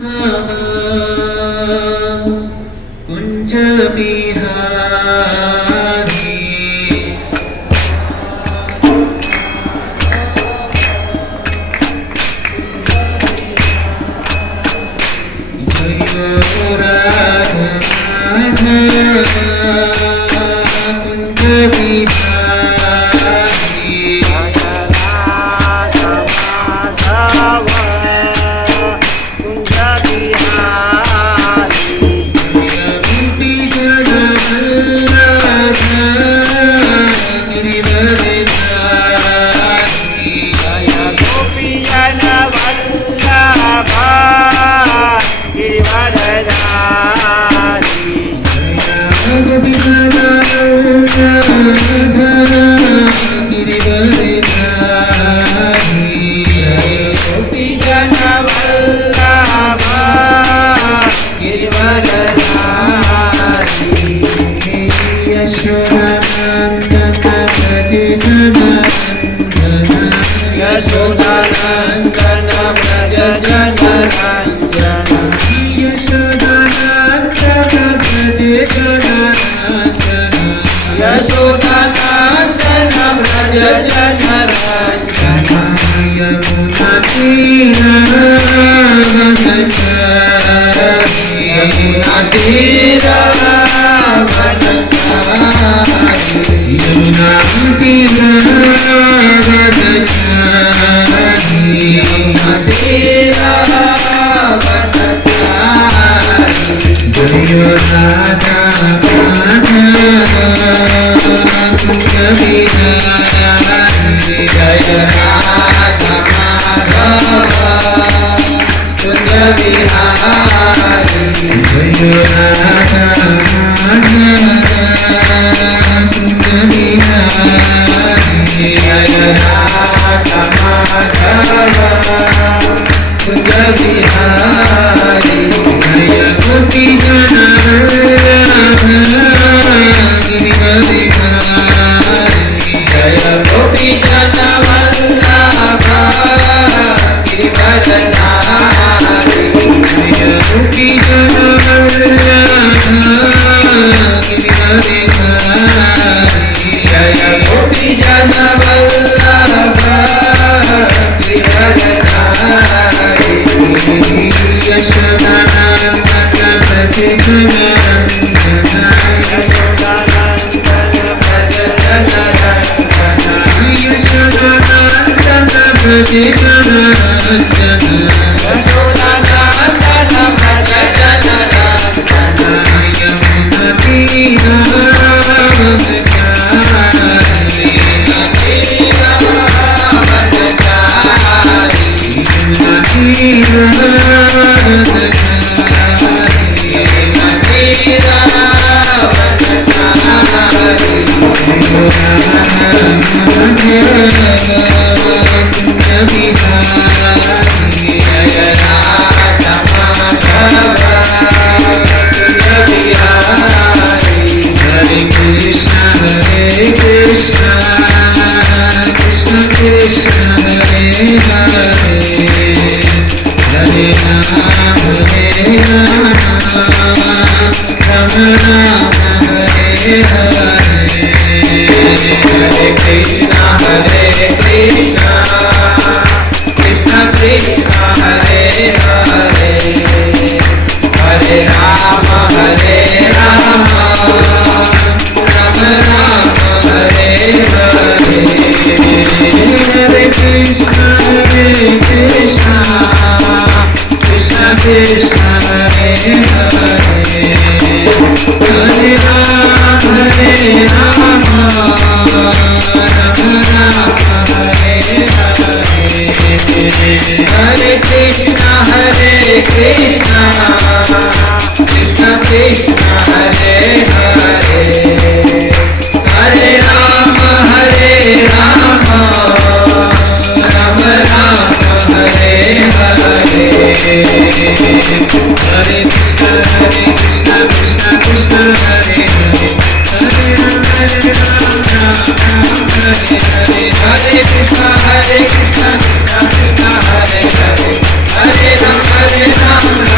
कुंज बिहारी कुंज Hare Ram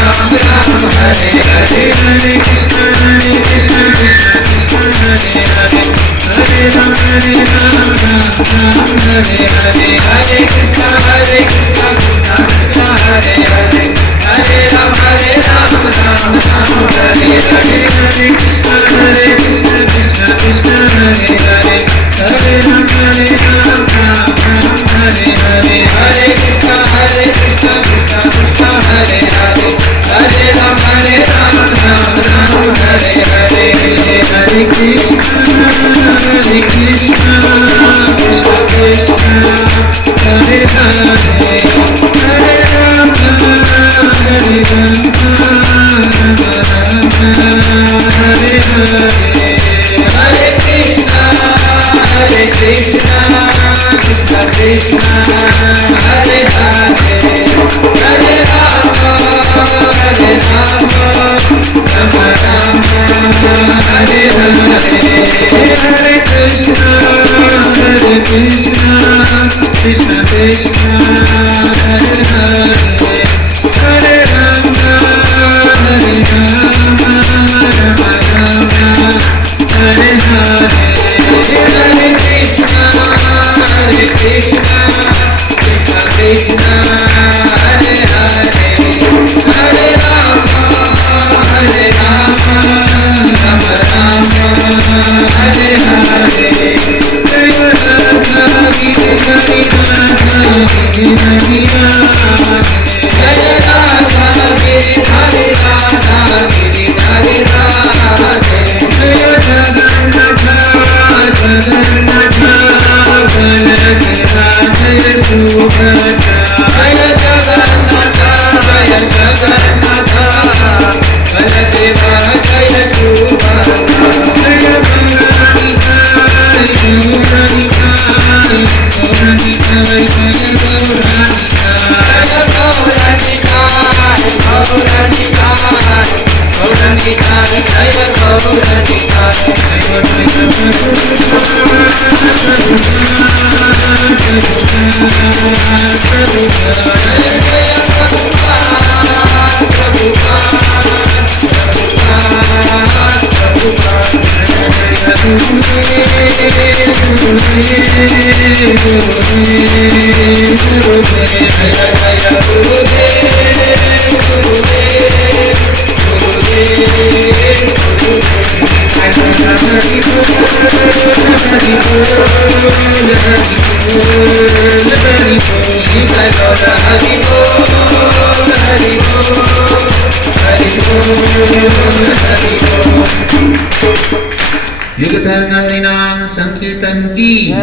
युग धर्म नाम संकीर्तन की,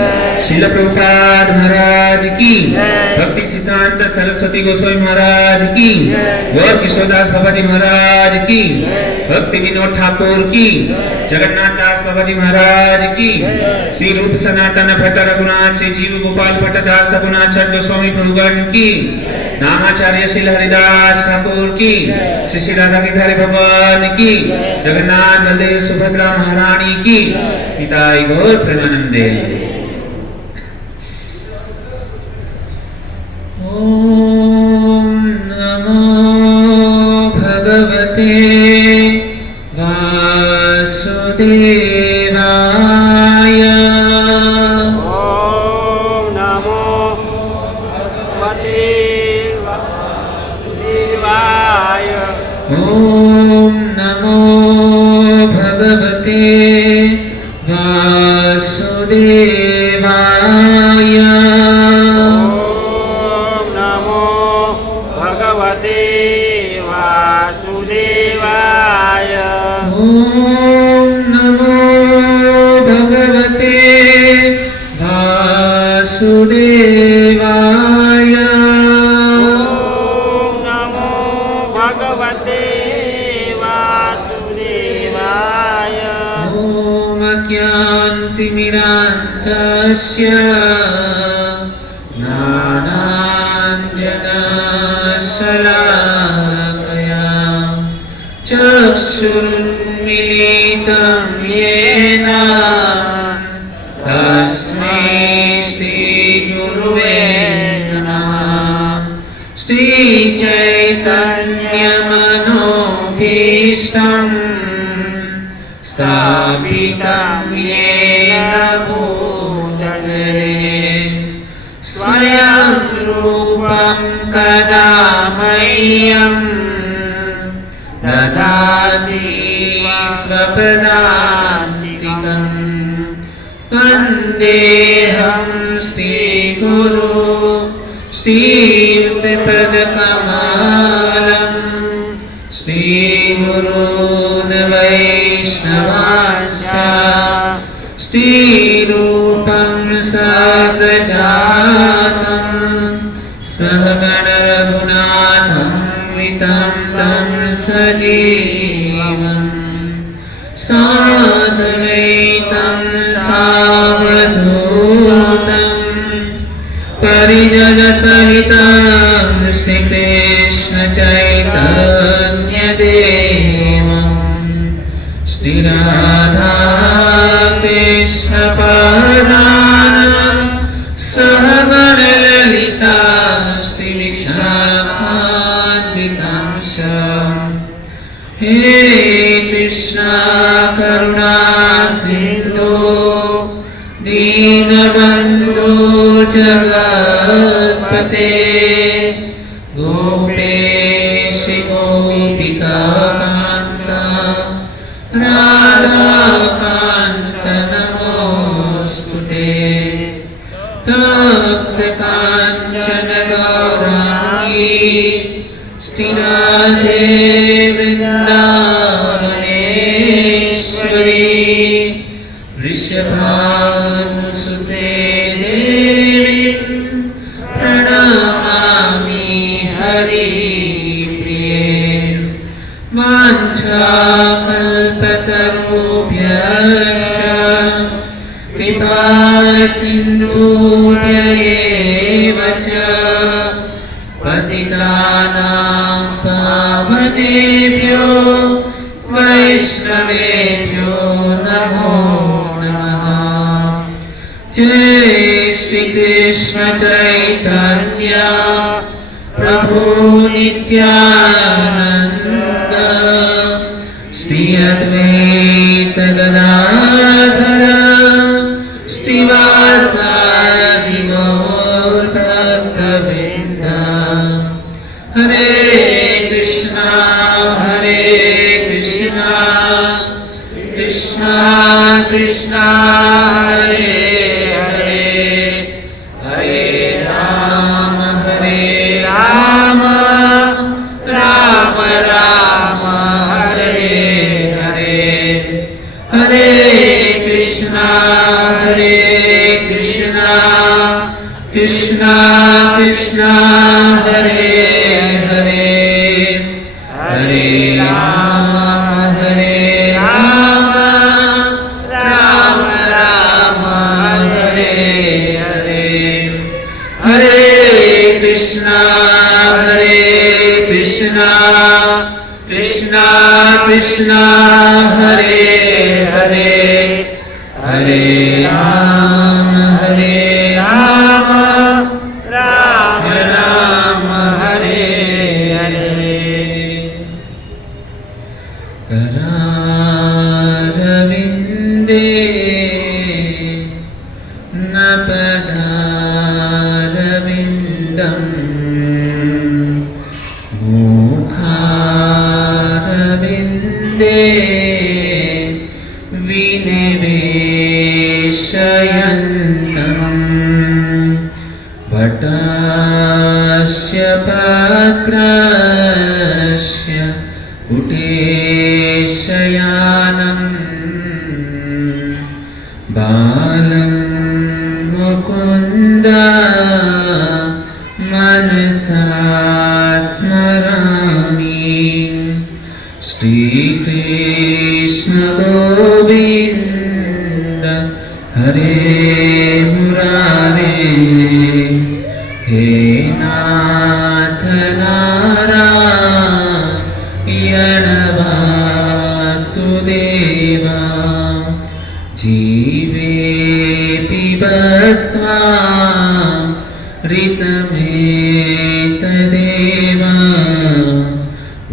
श्रील प्रभुपाद महाराज की, भक्ति सिद्धांत सरस्वती गोस्वामी महाराज की, गौर किशोरदास बाबाजी महाराज की, भक्ति विनोद ठाकुर की, जगन्नाथ दास बाबाजी महाराज की, श्री रूप सनातन भट्ट रघुनाथ, श्री जीव गोपाल भट्ट दास रघुनाथ चंद गोस्वामी प्रभुगण की, नामाचार्य श्री हरिदास ठाकुर की, श्री राधा गिधारी भगवान की, जगन्नाथ बलदेव सुभद्रा महारानी की, पिताई गौर प्रेमानंदे। ओम नमो भगवते वासुदेवाय। ओम नमो भगवते वासुदेवाय। ओम नमो भगवते वासुदेवाय। ओम नमो भगवते वासुदेवाय। ओम नमो भगवते वासुदेवाय। ओम नमो भगवते वासुदेवाय। ओम अज्ञानतिमिरान्धस्य ज्ञानाञ्जनशलाकया चक्षुरुन्मीलितं येन तस्मै श्रीगुरुवे नमः। श्रीचैतन्यमनोभीष्टं इष्टं स्थापितं येन भूतले स्वयं रूपं कदा मह्यं ददाति स्वपदान्तिकम् वन्देऽहं श्रीगुरु श्रीयुक्तपदकमलम् श्रीगुरून् वैष्णवांश्च श्रीरूपं साग्रजातं सहगण रघुनाथं वितं तं सजीवम् साद्वैतं सावधूतं परिजनसहितं श्रीकृष्ण चैतन्यदेवं श्रीराधा कृष्ण पादान् सहगण ललिता श्रीविशाखान्वितांश हे कृष्णा करुणा सिन्धु दीनबन्धु जगत्पते गोपेश गोपिकान्त राधाकान्त नमोऽस्तुते तप्त काञ्चन गौराङ्गी श्रीराधे वृन्दावनेश्वरी वृषभानुसुते देवी प्रणमामि हरिप्रिये वाञ्छाकल्पतरुभ्यश्च कृपासिन्धुभ्य एव च पतितानां पावनेभ्यो वैष्णवेभ्यो नमो नमः। जय श्री कृष्ण चैतन्य प्रभु नित्यानंद श्री अद्वैत गदाधर श्रीवासादि गौर भक्तवृंद। हरे कृष्णा कृष्णा कृष्णा हरे हरे हरे राम राम राम हरे हरे हरे कृष्णा कृष्णा कृष्णा हरे हरे हरे राम राम राम हरे हरे हरे कृष्णा कृष्णा कृष्णा हरे हरे हरे राम राम राम हरे हरे। करारविन्दे न पदारविन्दम् मुखारविन्दे विनिवेशयन्तम् वटस्य पत्रस्य कुटेशयानम् बालं मुकुन्द मनसा स्मरामि श्रीकृष्ण गोविन्द हरे मुरारे हे नाथ नारायण वासुदेवा जीवे पिबस्त्वां ऋतमेतदेव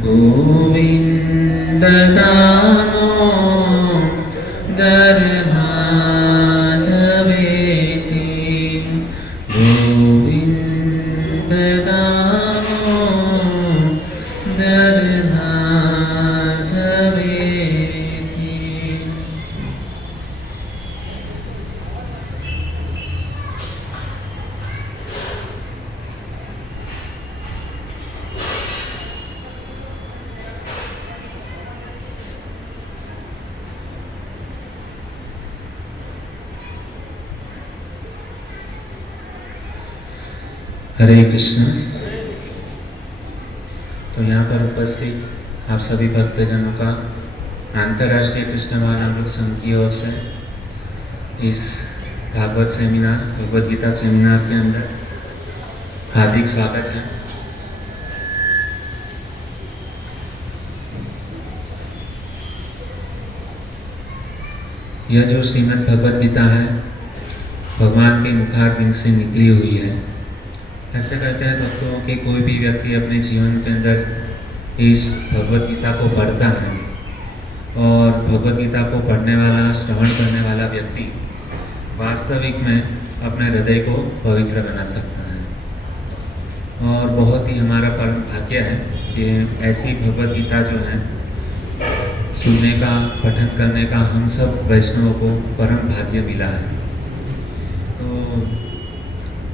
गोविन्द ददामो दर्माधवेति गोविन्द दामो दर्माधवेति। हरे कृष्ण। तो यहाँ पर उपस्थित आप सभी भक्तजनों का अंतर्राष्ट्रीय कृष्ण भावनामृत संघ की ओर से इस भागवत सेमिनार, भगवद गीता सेमिनार के अंदर हार्दिक स्वागत है। यह जो श्रीमद् भगवद गीता है भगवान के मुखारविंद से निकली हुई है। ऐसे कहते हैं भक्तों कि कोई भी व्यक्ति अपने जीवन के अंदर इस भगवद गीता को पढ़ता है और भगवद गीता को पढ़ने वाला, श्रवण करने वाला व्यक्ति वास्तविक में अपने हृदय को पवित्र बना सकता है। और बहुत ही हमारा परम भाग्य है कि ऐसी भगवद गीता जो है सुनने का, पठन करने का हम सब वैष्णवों को परम भाग्य मिला है। तो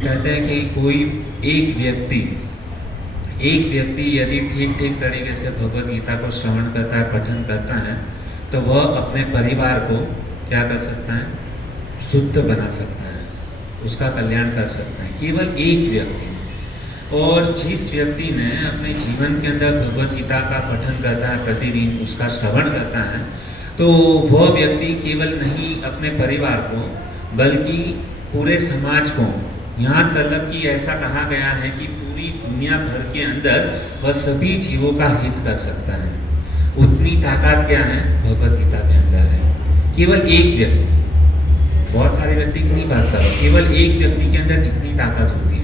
कहते हैं कि कोई एक व्यक्ति यदि ठीक तरीके से भगवद गीता को श्रवण करता है, पठन करता है, तो वह अपने परिवार को क्या कर सकता है? शुद्ध बना सकता है, उसका कल्याण कर सकता है। केवल एक व्यक्ति। और जिस व्यक्ति ने अपने जीवन के अंदर भगवद गीता का पठन करता है, प्रतिदिन उसका श्रवण करता है, तो वह व्यक्ति केवल नहीं अपने परिवार को बल्कि पूरे समाज को, यहाँ तक कि ऐसा कहा गया है कि पूरी दुनिया भर के अंदर वह सभी जीवों का हित कर सकता है। उतनी ताकत क्या है? भगवद गीता के अंदर है। केवल एक व्यक्ति, बहुत सारे व्यक्ति की नहीं बात कर रहा, केवल एक व्यक्ति के अंदर इतनी ताकत होती है।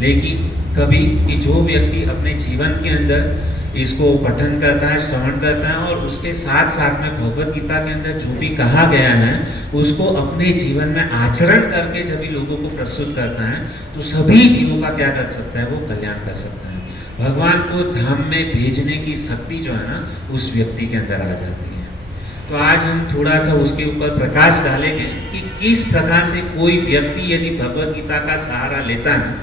लेकिन कभी कि जो व्यक्ति अपने जीवन के अंदर इसको पठन करता है, श्रवण करता है और उसके साथ साथ में भगवद गीता के अंदर जो भी कहा गया है उसको अपने जीवन में आचरण करके जब भी लोगों को प्रस्तुत करता है, तो सभी जीवों का क्या कर सकता है? वो कल्याण कर सकता है। भगवान को धाम में भेजने की शक्ति जो है ना, उस व्यक्ति के अंदर आ जाती है। तो आज हम थोड़ा सा उसके ऊपर प्रकाश डालेंगे कि किस प्रकार से कोई व्यक्ति यदि भगवद गीता का सहारा लेता है,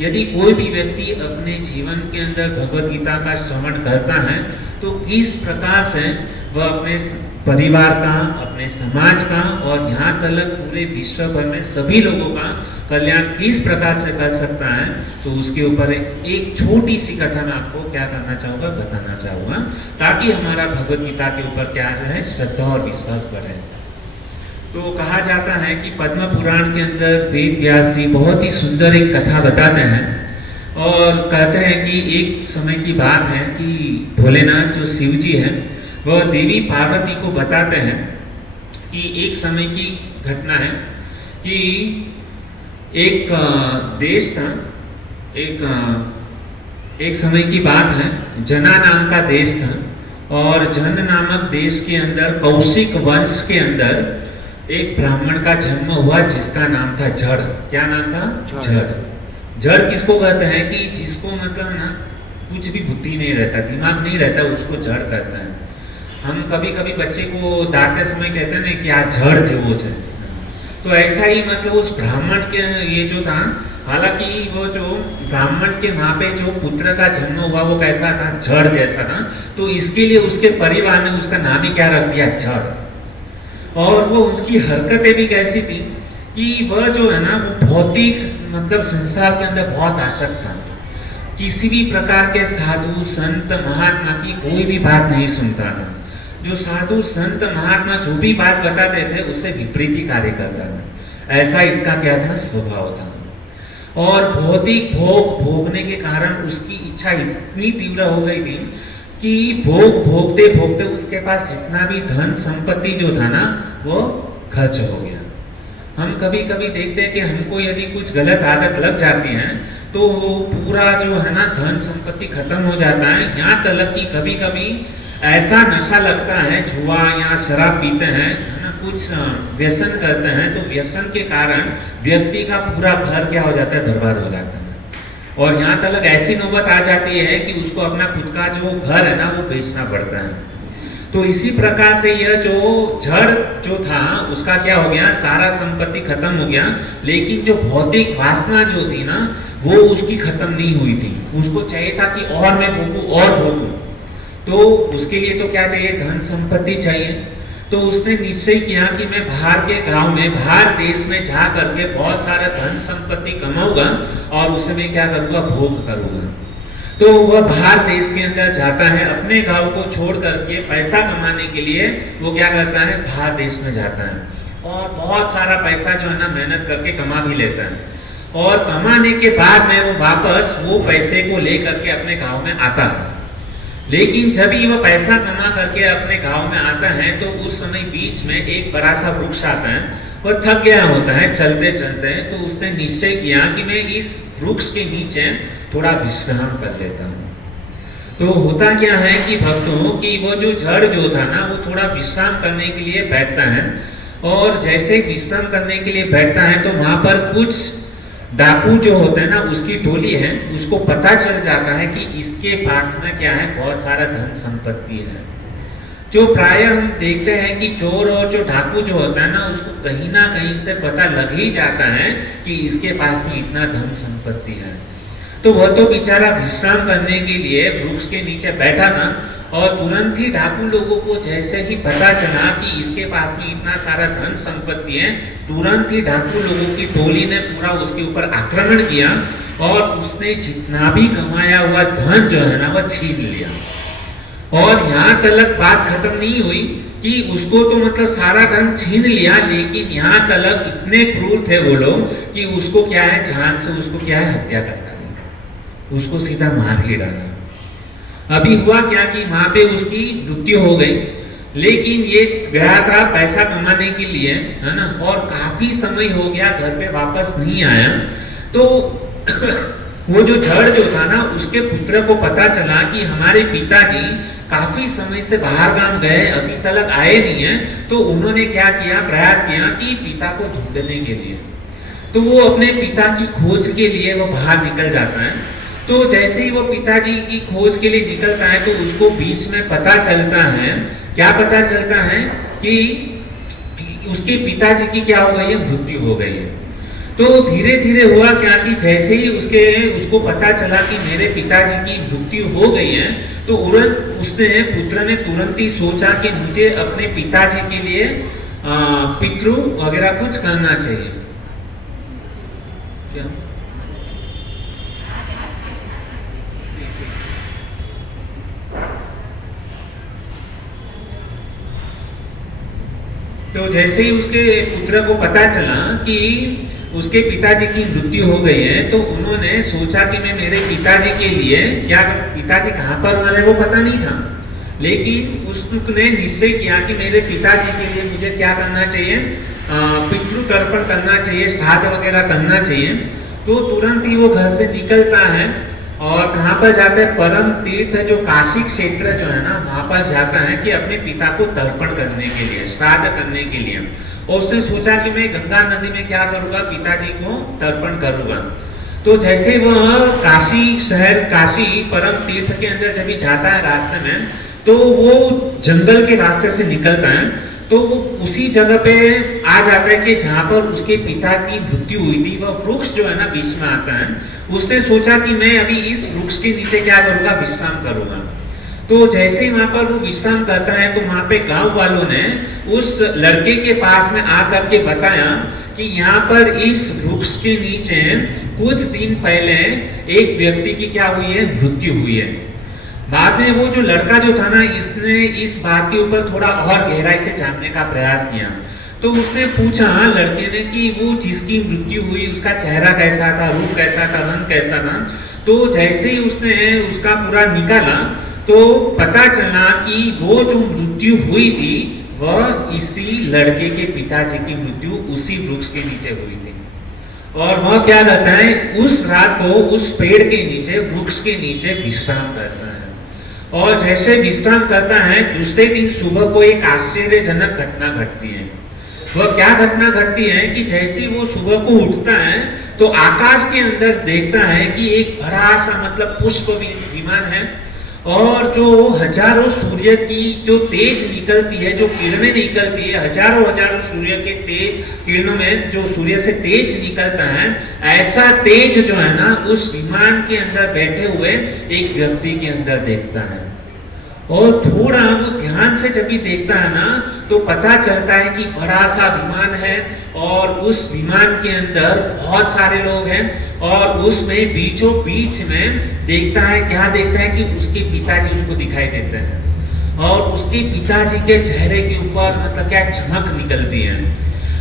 यदि कोई भी व्यक्ति अपने जीवन के अंदर भगवद गीता का श्रवण करता है, तो किस प्रकार से वह अपने परिवार का, अपने समाज का और यहाँ तक पूरे विश्व भर में सभी लोगों का कल्याण किस प्रकार से कर सकता है, तो उसके ऊपर एक छोटी सी कथा मैं आपको क्या करना चाहूँगा, बताना चाहूँगा, ताकि हमारा भगवद गीता के ऊपर क्या है? श्रद्धा और विश्वास बढ़े। तो कहा जाता है कि पद्म पुराण के अंदर वेद व्यास जी बहुत ही सुंदर एक कथा बताते हैं और कहते हैं कि एक समय की बात है कि भोलेनाथ जो शिव जी हैं वह देवी पार्वती को बताते हैं कि एक समय की घटना है कि एक देश था, एक समय की बात है, जना नाम का देश था और जन नामक देश के अंदर कौशिक वंश के अंदर एक ब्राह्मण का जन्म हुआ जिसका नाम था जड़। क्या नाम था? जड़। जड़ किसको कहते हैं? कि जिसको मतलब ना कुछ भी बुद्धि नहीं रहता, दिमाग नहीं रहता, उसको जड़ कहता है। हम कभी कभी बच्चे को डांटते समय कहते हैं ना कि आज जड़ जेवो है। तो ऐसा ही मतलब उस ब्राह्मण के ये जो था, हालांकि वो जो ब्राह्मण के वहाँ पे जो पुत्र का जन्म हुआ वो कैसा था? जड़ जैसा था। तो इसके लिए उसके परिवार ने उसका नाम ही क्या रख दिया? जड़। और वो उसकी हरकतें भी कैसी थी कि वह जो है ना वो भौतिक मतलब संसार के अंदर बहुत आसक्त था। किसी भी प्रकार के साधु संत महात्मा की कोई भी बात नहीं सुनता था। जो साधु संत महात्मा जो भी बात बताते थे उससे विपरीत ही कार्य करता था। ऐसा इसका क्या था? स्वभाव था। और भौतिक भोग भोगने के कारण उसकी इच्छा इतनी तीव्र हो गई थी कि भोगते भोगते उसके पास जितना भी धन संपत्ति जो था ना वो खर्च हो गया। हम कभी कभी देखते हैं कि हमको यदि कुछ गलत आदत लग जाती है तो वो पूरा जो है ना धन संपत्ति खत्म हो जाता है। यहाँ तक कि कभी कभी ऐसा नशा लगता है, जुआ या शराब पीते हैं, है ना, कुछ व्यसन करते हैं, तो व्यसन के कारण व्यक्ति का पूरा घर क्या हो जाता है, बर्बाद हो जाता है। और यहाँ तक ऐसी नौबत आ जाती है कि उसको अपना खुद का जो घर है ना वो बेचना पड़ता है। तो इसी प्रकार से यह जो जड़ जो था उसका क्या हो गया, सारा संपत्ति खत्म हो गया, लेकिन जो भौतिक वासना जो थी ना वो उसकी खत्म नहीं हुई थी। उसको चाहिए था कि और मैं भोगूं और भोगूं, तो उसके लिए तो क्या चाहिए, धन संपत्ति चाहिए। तो उसने निश्चय किया कि मैं बाहर के गांव में, बाहर देश में जा करके बहुत सारा धन संपत्ति कमाऊंगा और उसे मैं क्या करूंगा, भोग करूंगा। तो वह बाहर देश के अंदर जाता है, अपने गांव को छोड़ करके पैसा कमाने के लिए वो क्या करता है, बाहर देश में जाता है और बहुत सारा पैसा जो है ना मेहनत करके कमा भी लेता है। और कमाने के बाद में वो वापस वो पैसे को लेकर के अपने गांव में आता है। लेकिन जब ही वह पैसा कमा करके अपने गांव में आता है तो उस समय बीच में एक बड़ा सा वृक्ष आता है। वह थक गया होता है चलते चलते, तो उसने निश्चय किया कि मैं इस वृक्ष के नीचे थोड़ा विश्राम कर लेता हूँ। तो होता क्या है कि भक्तों की वो जो जड़ जो था ना वो थोड़ा विश्राम करने के लिए बैठता है, और जैसे विश्राम करने के लिए बैठता है तो वहां पर कुछ डाकू जो होते हैं ना उसकी टोली है, उसको पता चल जाता है कि इसके पास में क्या है, बहुत सारा धन संपत्ति है। जो प्राय हम देखते हैं कि चोर और जो डाकू जो होता है ना उसको कहीं ना कहीं से पता लग ही जाता है कि इसके पास में इतना धन संपत्ति है। तो वह तो बेचारा विश्राम करने के लिए वृक्ष के नीचे बैठा था, और तुरंत ही डाकू लोगों को जैसे ही पता चला कि इसके पास में इतना सारा धन संपत्ति है, तुरंत ही डाकू लोगों की टोली ने पूरा उसके ऊपर आक्रमण किया और उसने जितना भी कमाया हुआ धन जो है ना वह छीन लिया। और यहाँ तक बात खत्म नहीं हुई कि उसको तो मतलब सारा धन छीन लिया, लेकिन यहाँ तक इतने क्रूर थे वो लोग कि उसको क्या है, जान से उसको क्या है, हत्या कर डाली, उसको सीधा मार ही डाला। अभी हुआ क्या कि वहां पे उसकी मृत्यु हो गई, लेकिन ये गया था पैसा कमाने के लिए, है ना, और काफी समय हो गया घर पे वापस नहीं आया। तो वो जो जड़ जो था ना उसके पुत्र को पता चला कि हमारे पिताजी काफी समय से बाहर गांव गए, अभी तक आए नहीं है। तो उन्होंने क्या किया, प्रयास किया कि पिता को ढूंढने के लिए। तो वो अपने पिता की खोज के लिए वो बाहर निकल जाता है। तो जैसे ही वो पिताजी की खोज के लिए निकलता है तो उसको बीच में पता चलता है, क्या पता चलता है कि उसके पिताजी की क्या हो गई है, मृत्यु हो गई है। तो धीरे धीरे हुआ क्या कि जैसे ही उसको पता चला कि मेरे पिताजी की मृत्यु हो गई है, तो पुत्र ने तुरंत ही सोचा कि मुझे अपने पिताजी के लिए पितृ वगैरह कुछ करना चाहिए। क्या? तो जैसे ही उसके पुत्र को पता चला कि उसके पिताजी की मृत्यु हो गई है, तो उन्होंने सोचा कि मैं मेरे पिताजी के लिए क्या, पिताजी कहाँ पर मरे वो पता नहीं था, लेकिन उसने निश्चय किया कि मेरे पिताजी के लिए मुझे क्या करना चाहिए, पितृ तर्पण करना चाहिए, श्राद्ध वगैरह करना चाहिए। तो तुरंत ही वो घर से निकलता है और कहाँ पर जाता है, परम तीर्थ जो काशी क्षेत्र जो है ना वहां पर जाता है कि अपने पिता को तर्पण करने के लिए, श्राद्ध करने के लिए। और उसने सोचा कि मैं गंगा नदी में क्या करूंगा, पिताजी को तर्पण करूंगा। तो जैसे वह काशी शहर, काशी परम तीर्थ के अंदर जब जाता है रास्ते में, तो वो जंगल के रास्ते से निकलता है, तो वो उसी जगह पे आ जाता है कि जहां पर उसके पिता की मृत्यु हुई थी। वह वृक्ष जो है ना बीच में आता है। उसने सोचा कि मैं अभी इस वृक्ष के नीचे क्या करूंगा, विश्राम करूंगा। तो जैसे ही वहां पर वो विश्राम करता है तो वहां पे गांव वालों ने उस लड़के के पास में आकर के बताया कि यहाँ पर इस वृक्ष के नीचे कुछ दिन पहले एक व्यक्ति की क्या हुई है, मृत्यु हुई है। बाद में वो जो लड़का जो था ना, इसने इस बात के ऊपर थोड़ा और गहराई से जानने का प्रयास किया। तो उसने पूछा लड़के ने कि वो जिसकी मृत्यु हुई उसका चेहरा कैसा था, रूप कैसा था, रंग कैसा था। तो जैसे ही उसने उसका पूरा निकाला तो पता चला कि वो जो मृत्यु हुई थी वह इसी लड़के के पिताजी की मृत्यु उसी वृक्ष के नीचे हुई थी। और वह क्या रहता है, उस रात को उस पेड़ के नीचे, वृक्ष के नीचे विश्राम करता है। और जैसे विश्राम करता है, दूसरे दिन सुबह को एक आश्चर्यजनक घटना घटती है। वह क्या घटना घटती है कि जैसे वो सुबह को उठता है तो आकाश के अंदर देखता है कि एक बड़ा सा मतलब पुष्प विमान है, और जो हजारों सूर्य की जो तेज निकलती है, जो किरणें निकलती है, हजारों हजारों सूर्य के तेज किरणों में जो सूर्य से तेज निकलता है, ऐसा तेज जो है ना उस विमान के अंदर बैठे हुए एक व्यक्ति के अंदर देखता है। और थोड़ा वो ध्यान से जब भी देखता है ना तो पता चलता है कि बड़ा सा विमान है और उस विमान के अंदर बहुत सारे लोग हैं, और उसमें बीचों बीच में देखता है, क्या देखता है कि उसके पिताजी उसको दिखाई देते हैं, और उसके पिताजी के चेहरे के ऊपर मतलब क्या चमक निकलती है।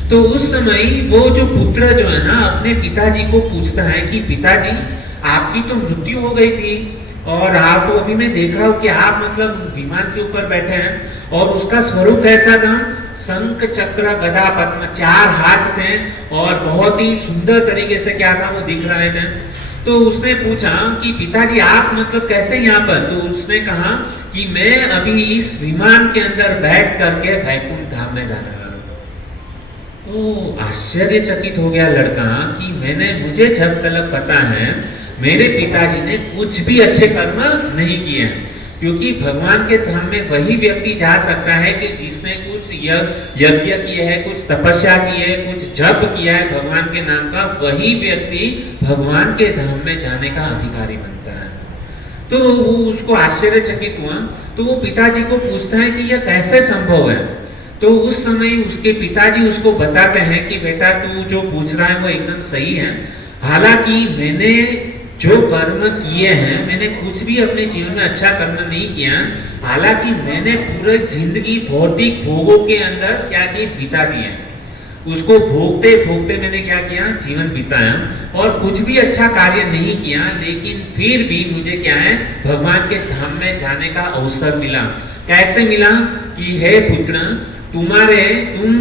तो उस समय वो जो पुत्र जो है ना अपने पिताजी को पूछता है कि पिताजी, आपकी तो मृत्यु हो गई थी और आप तो अभी मैं देख रहा हूँ कि आप मतलब विमान के ऊपर बैठे हैं, और उसका स्वरूप कैसा था? शंख चक्र गदा पद्म, 4 हाथ थे और बहुत ही सुंदर तरीके से क्या था वो दिख रहे थे। तो उसने पूछा कि पिताजी आप मतलब कैसे यहाँ पर? तो उसने कहा कि मैं अभी इस विमान के अंदर बैठ करके वैकुंठ धाम में जाने वाला हूँ। तो आश्चर्यचकित हो गया लड़का कि मुझे जब तक पता है मेरे पिताजी ने कुछ भी अच्छे कर्म नहीं किए हैं, क्योंकि भगवान के धाम में वही व्यक्ति जा सकता है कि जिसने कुछ यज्ञ किए है, कुछ तपस्या की है, कुछ जप किया है भगवान के नाम का, वही व्यक्ति भगवान के धाम में जाने का अधिकारी बनता है। तो वो उसको आश्चर्यचकित हुआ, तो वो पिताजी को पूछता है कि यह कैसे संभव है। तो उस समय उसके पिताजी उसको बताते हैं कि बेटा तू जो पूछ रहा है वो एकदम सही है, हालांकि मैंने जो कर्म किए हैं, मैंने कुछ भी अपने जीवन में अच्छा कर्म नहीं किया, हालांकि मैंने पूरी जिंदगी भौतिक भोगों के अंदर क्या किए बिता दिए, उसको भोगते भोगते मैंने क्या किया जीवन बिताया और कुछ भी अच्छा कार्य नहीं किया, लेकिन फिर भी मुझे क्या है भगवान के धाम में जाने का अवसर मिला। कैसे मिला कि हे पुत्र तुम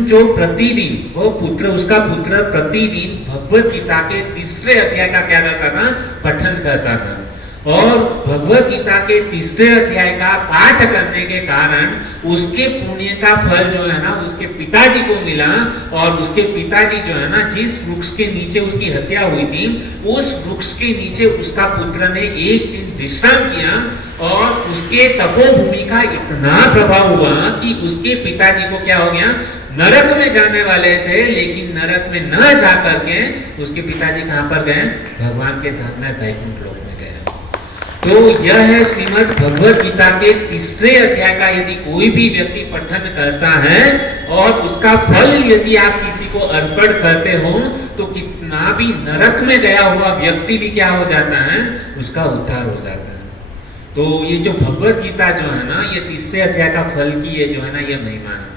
जो प्रतिदिन, वो पुत्र उसका पुत्र प्रतिदिन भगवत गीता के 3रे अध्याय का क्या करता था पठन करता था, और भगवत गीता के 3रे अध्याय का पाठ करने के कारण उसके पुण्य का फल जो है ना उसके पिताजी को मिला, और उसके पिताजी जो है ना जिस वृक्ष के नीचे उसकी हत्या हुई थी उस वृक्ष के नीचे उसका पुत्र ने एक दिन विश्राम किया, और उसके तपोभूमि का इतना प्रभाव हुआ कि उसके पिताजी को क्या हो गया, नरक में जाने वाले थे, लेकिन नरक में न जाकर के उसके पिताजी कहां पर गए, भगवान के धाम में वैकुंठ लोक में गए। तो यह है श्रीमद् भगवत गीता के 3रे अध्याय का यदि कोई भी व्यक्ति पठन करता है और उसका फल यदि आप किसी को अर्पण करते हो तो कितना भी नरक में गया हुआ व्यक्ति भी क्या हो जाता है, उसका उद्धार हो जाता है। तो ये जो भगवत गीता जो है ना ये 3रे अध्याय का फल की ये जो है ना ये महिमा है।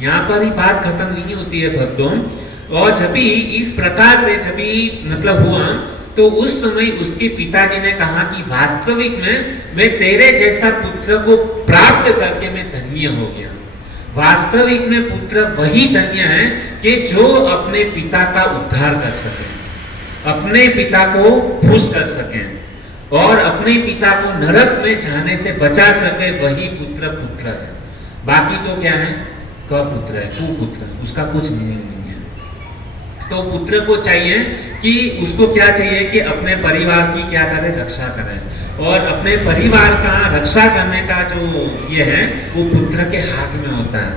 यहाँ पर ही बात खत्म नहीं होती है भक्तों, और जब भी इस प्रकार से जब भी मतलब हुआ तो उस समय उसके पिताजी ने कहा कि वास्तविक में मैं तेरे जैसा पुत्र को प्राप्त करके मैं धन्य हो गया। वास्तविक में पुत्र वही धन्य है कि जो अपने पिता का उद्धार कर सके, अपने पिता को खुश कर सके और अपने पिता को नरक में जाने से बचा सके, वही पुत्र पुत्र है। बाकी तो क्या है, कपुत्र है, कुपुत्र, उसका कुछ मीनिंग नहीं है। तो पुत्र को चाहिए कि उसको क्या चाहिए कि अपने परिवार की क्या करे, रक्षा करे, और अपने परिवार का रक्षा करने का जो ये है वो पुत्र के हाथ में होता है।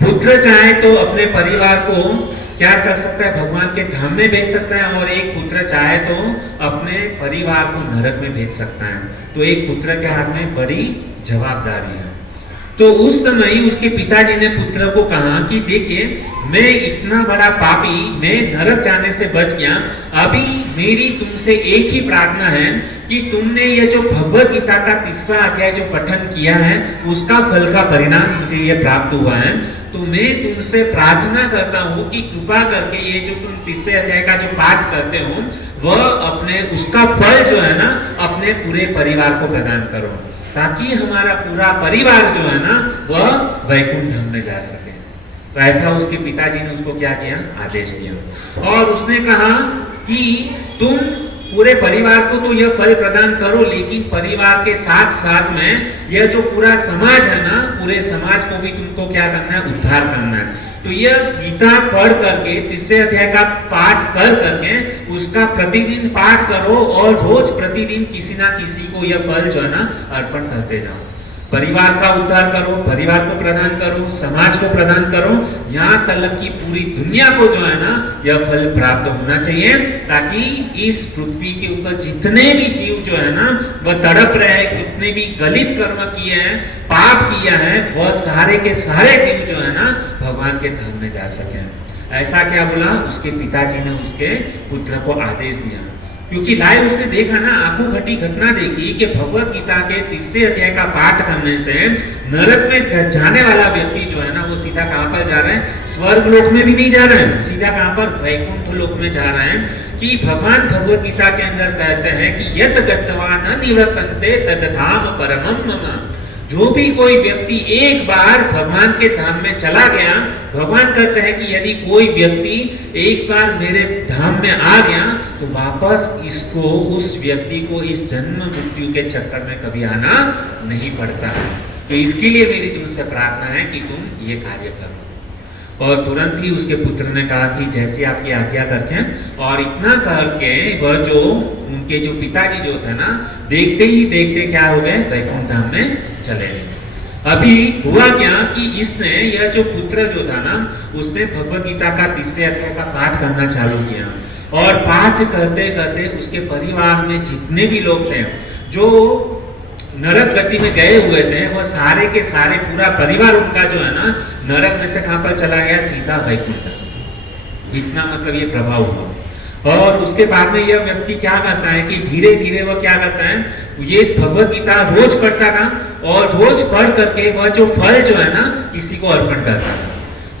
पुत्र चाहे तो अपने परिवार को क्या कर सकता है, भगवान के धाम में भेज सकता है, और एक पुत्र चाहे तो अपने परिवार को नरक में भेज सकता है। तो एक पुत्र के हाथ में बड़ी जवाबदारी है। तो उस समय उसके पिताजी ने पुत्र को कहा कि देखिए मैं इतना बड़ा पापी, मैं नरक जाने से बच गया, अभी मेरी तुमसे एक ही प्रार्थना है कि तुमने ये जो भगवत गीता का 3रा अध्याय जो पठन किया है उसका फल का परिणाम मुझे ये प्राप्त हुआ है, तो मैं तुमसे प्रार्थना करता हूँ कि कृपा करके ये जो तुम 3रे अध्याय का जो पाठ करते हो वह अपने उसका फल जो है ना अपने पूरे परिवार को प्रदान करो, ताकि हमारा पूरा परिवार जो है ना वह वैकुंठ धाम में जा सके। तो ऐसा उसके पिताजी ने उसको क्या किया, आदेश दिया, और उसने कहा कि तुम पूरे परिवार को तो यह फल प्रदान करो, लेकिन परिवार के साथ साथ में यह जो पूरा समाज है ना, पूरे समाज को भी तुमको क्या करना है, उद्धार करना है। तो यह गीता पढ़ करके 30 अध्याय का पाठ कर करके उसका प्रतिदिन पाठ करो और रोज प्रतिदिन किसी ना किसी को यह फल जो है ना अर्पण करते जाओ। परिवार का उद्धार करो, परिवार को प्रदान करो, समाज को प्रदान करो, यहाँ तक कि पूरी दुनिया को जो है ना यह फल प्राप्त होना चाहिए, ताकि इस पृथ्वी के ऊपर जितने भी जीव जो है ना वह तड़प रहे हैं, कितने भी गलित कर्म किए हैं, पाप किया है, वह सारे के सारे जीव जो है ना भगवान के धाम में जा सके। ऐसा क्या बोला, उसके पिताजी ने उसके पुत्र को आदेश दिया, क्योंकि लाइव उसने देखा ना, आंखों घटी घटना देखी कि भगवत गीता के 30 अध्याय का पाठ करने से नरक में जाने वाला व्यक्ति जो है ना वो सीधा कहां पर जा रहे हैं, स्वर्ग लोक में भी नहीं जा रहे हैं, सीधा कहां पर, वैकुंठ लोक में जा रहे हैं। कि भगवान भगवत गीता के अंदर कहते हैं कि यत गत्वा न निवर्तन्ते तद धाम परमं मम। जो भी कोई व्यक्ति एक बार भगवान के धाम में चला गया, भगवान कहते हैं कि यदि कोई व्यक्ति एक बार मेरे धाम में आ गया तो वापस इसको, उस व्यक्ति को इस जन्म मृत्यु के चक्कर में कभी आना नहीं पड़ता है। तो इसके लिए मेरी तुमसे प्रार्थना है कि तुम ये कार्य करो। और तुरंत ही उसके पुत्र ने कहा कि जैसे आपकी आज्ञा करते हैं, और इतना करके वह जो उनके जो पिताजी जो थे ना, देखते ही देखते क्या हो गए, वैकुंठ धाम में चले गए। अभी हुआ क्या कि इसने, यह जो पुत्र जो था ना, उसने भगवत गीता का 30 अध्याय का पाठ करना चालू किया, और पाठ करते करते उसके परिवार में जितने भी लोग थे जो नरक गति में गए हुए थे, वह सारे के सारे, पूरा परिवार उनका जो है ना नरक में से कहां पर चला गया, सीधा वैकुंठ। इतना मतलब ये प्रभाव हुआ। और उसके बाद में यह व्यक्ति क्या करता है कि धीरे धीरे वह क्या करता है, ये भगवत गीता रोज पढ़ता था, और रोज पढ़ करके वह जो फल जो है ना किसी को अर्पण करता था।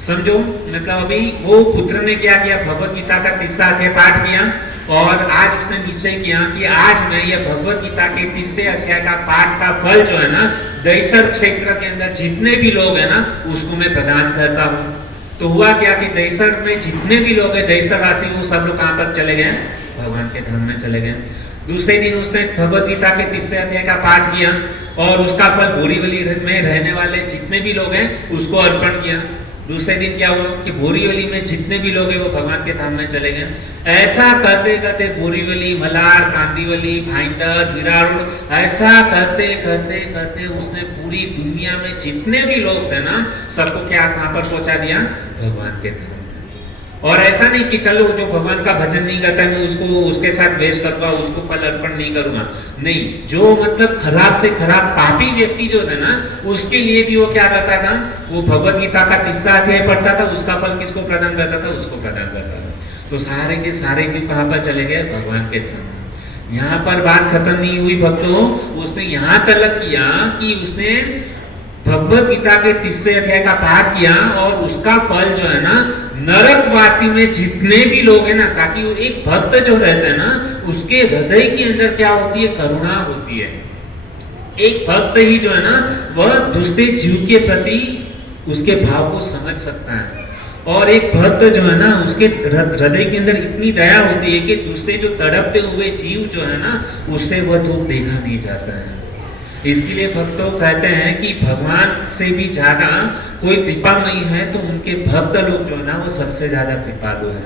समझो, मतलब अभी वो पुत्र ने क्या किया, भगवत गीता का 30 अध्याय पाठ किया, और आज उसने निश्चय किया कि आज मैं यह भगवत गीता के 30 अध्याय का पाठ का फल जो है ना दैसर क्षेत्र के अंदर जितने भी लोग हैं ना उसको मैं प्रदान करता हूँ। तो हुआ क्या कि दैसर में जितने भी लोग हैं, दैसर राशि, वो सब लोग कहां पर चले गए, भगवान के धाम में चले गए। दूसरे दिन उसने भगवत गीता के 30 अध्याय का पाठ किया, और उसका फल बोरीवली में रहने वाले जितने भी लोग हैं उसको अर्पण किया। दूसरे दिन क्या हुआ कि बोरीवली में जितने भी लोग हैं वो भगवान के धाम में चले गए। ऐसा करते करते बोरीवली, मलार, कांदीवली, भाईंदर, विरारोड, ऐसा करते करते करते उसने पूरी दुनिया में जितने भी लोग थे ना सबको क्या कहां पर पहुंचा दिया, भगवान के धाम। और ऐसा नहीं कि चलो जो भगवान का भजन नहीं करता मैं उसको, उसके साथ द्वेष करूंगा, उसको फल अर्पण नहीं करूंगा, नहीं। जो मतलब खराब से खराब पापी व्यक्ति जो था ना उसके लिए भी वो क्या करता था, वो भगवत गीता का 30 अध्याय पढ़ता था, उसका फल किसको प्रदान करता था, उसको प्रदान करता था। तो सारे के सारे जीव कहां पर चले गए, भगवान के धाम। यहाँ पर बात खत्म नहीं हुई भक्तों, उसने यहाँ तलक किया कि उसने भगवत गीता के 30 अध्याय का पाठ किया, और उसका फल जो है ना नरकवासी में जितने भी लोग हैं ना, ताकि वो एक भक्त जो रहता है ना उसके हृदय के अंदर क्या होती है, करुणा होती है। एक भक्त ही जो है ना वह दूसरे जीव के प्रति उसके भाव को समझ सकता है, और एक भक्त जो है ना उसके हृदय के अंदर इतनी दया होती है कि दूसरे जो तड़पते हुए जीव जो है ना उससे वह दुख देखा नहीं जाता है। इसके लिए भक्तों कहते हैं कि भगवान से भी ज्यादा कोई कृपामयी है तो उनके भक्त लोग जो है ना वो सबसे ज्यादा कृपालु है।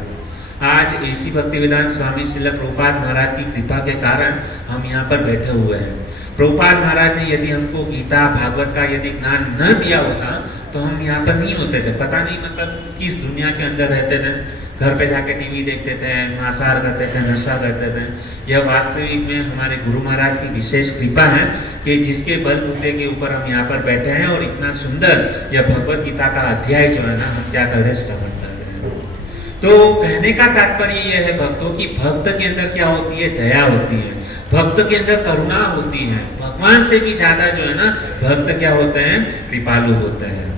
आज ऐसी भक्तिवेदांत स्वामी श्रील प्रभुपाद महाराज की कृपा के कारण हम यहाँ पर बैठे हुए हैं। प्रभुपाद महाराज ने यदि हमको गीता भागवत का यदि ज्ञान न दिया होता तो हम यहाँ पर नहीं होते थे। पता नहीं मतलब किस दुनिया के अंदर रहते थे, घर पे जाके टीवी देखते थे, मांसाहार करते थे, नशा करते थे। यह वास्तविक में हमारे गुरु महाराज की विशेष कृपा है कि जिसके बलबूते के ऊपर हम यहाँ पर बैठे हैं और इतना सुंदर यह भगवत गीता का अध्याय जो है ना हम क्या कर रहे हैं, श्रवण कर रहे हैं। तो कहने का तात्पर्य यह है भक्तों की भक्त के अंदर क्या होती है, दया होती है, भक्त के अंदर करुणा होती है। भगवान से भी ज्यादा जो है ना भक्त क्या होते हैं, कृपालु होते हैं।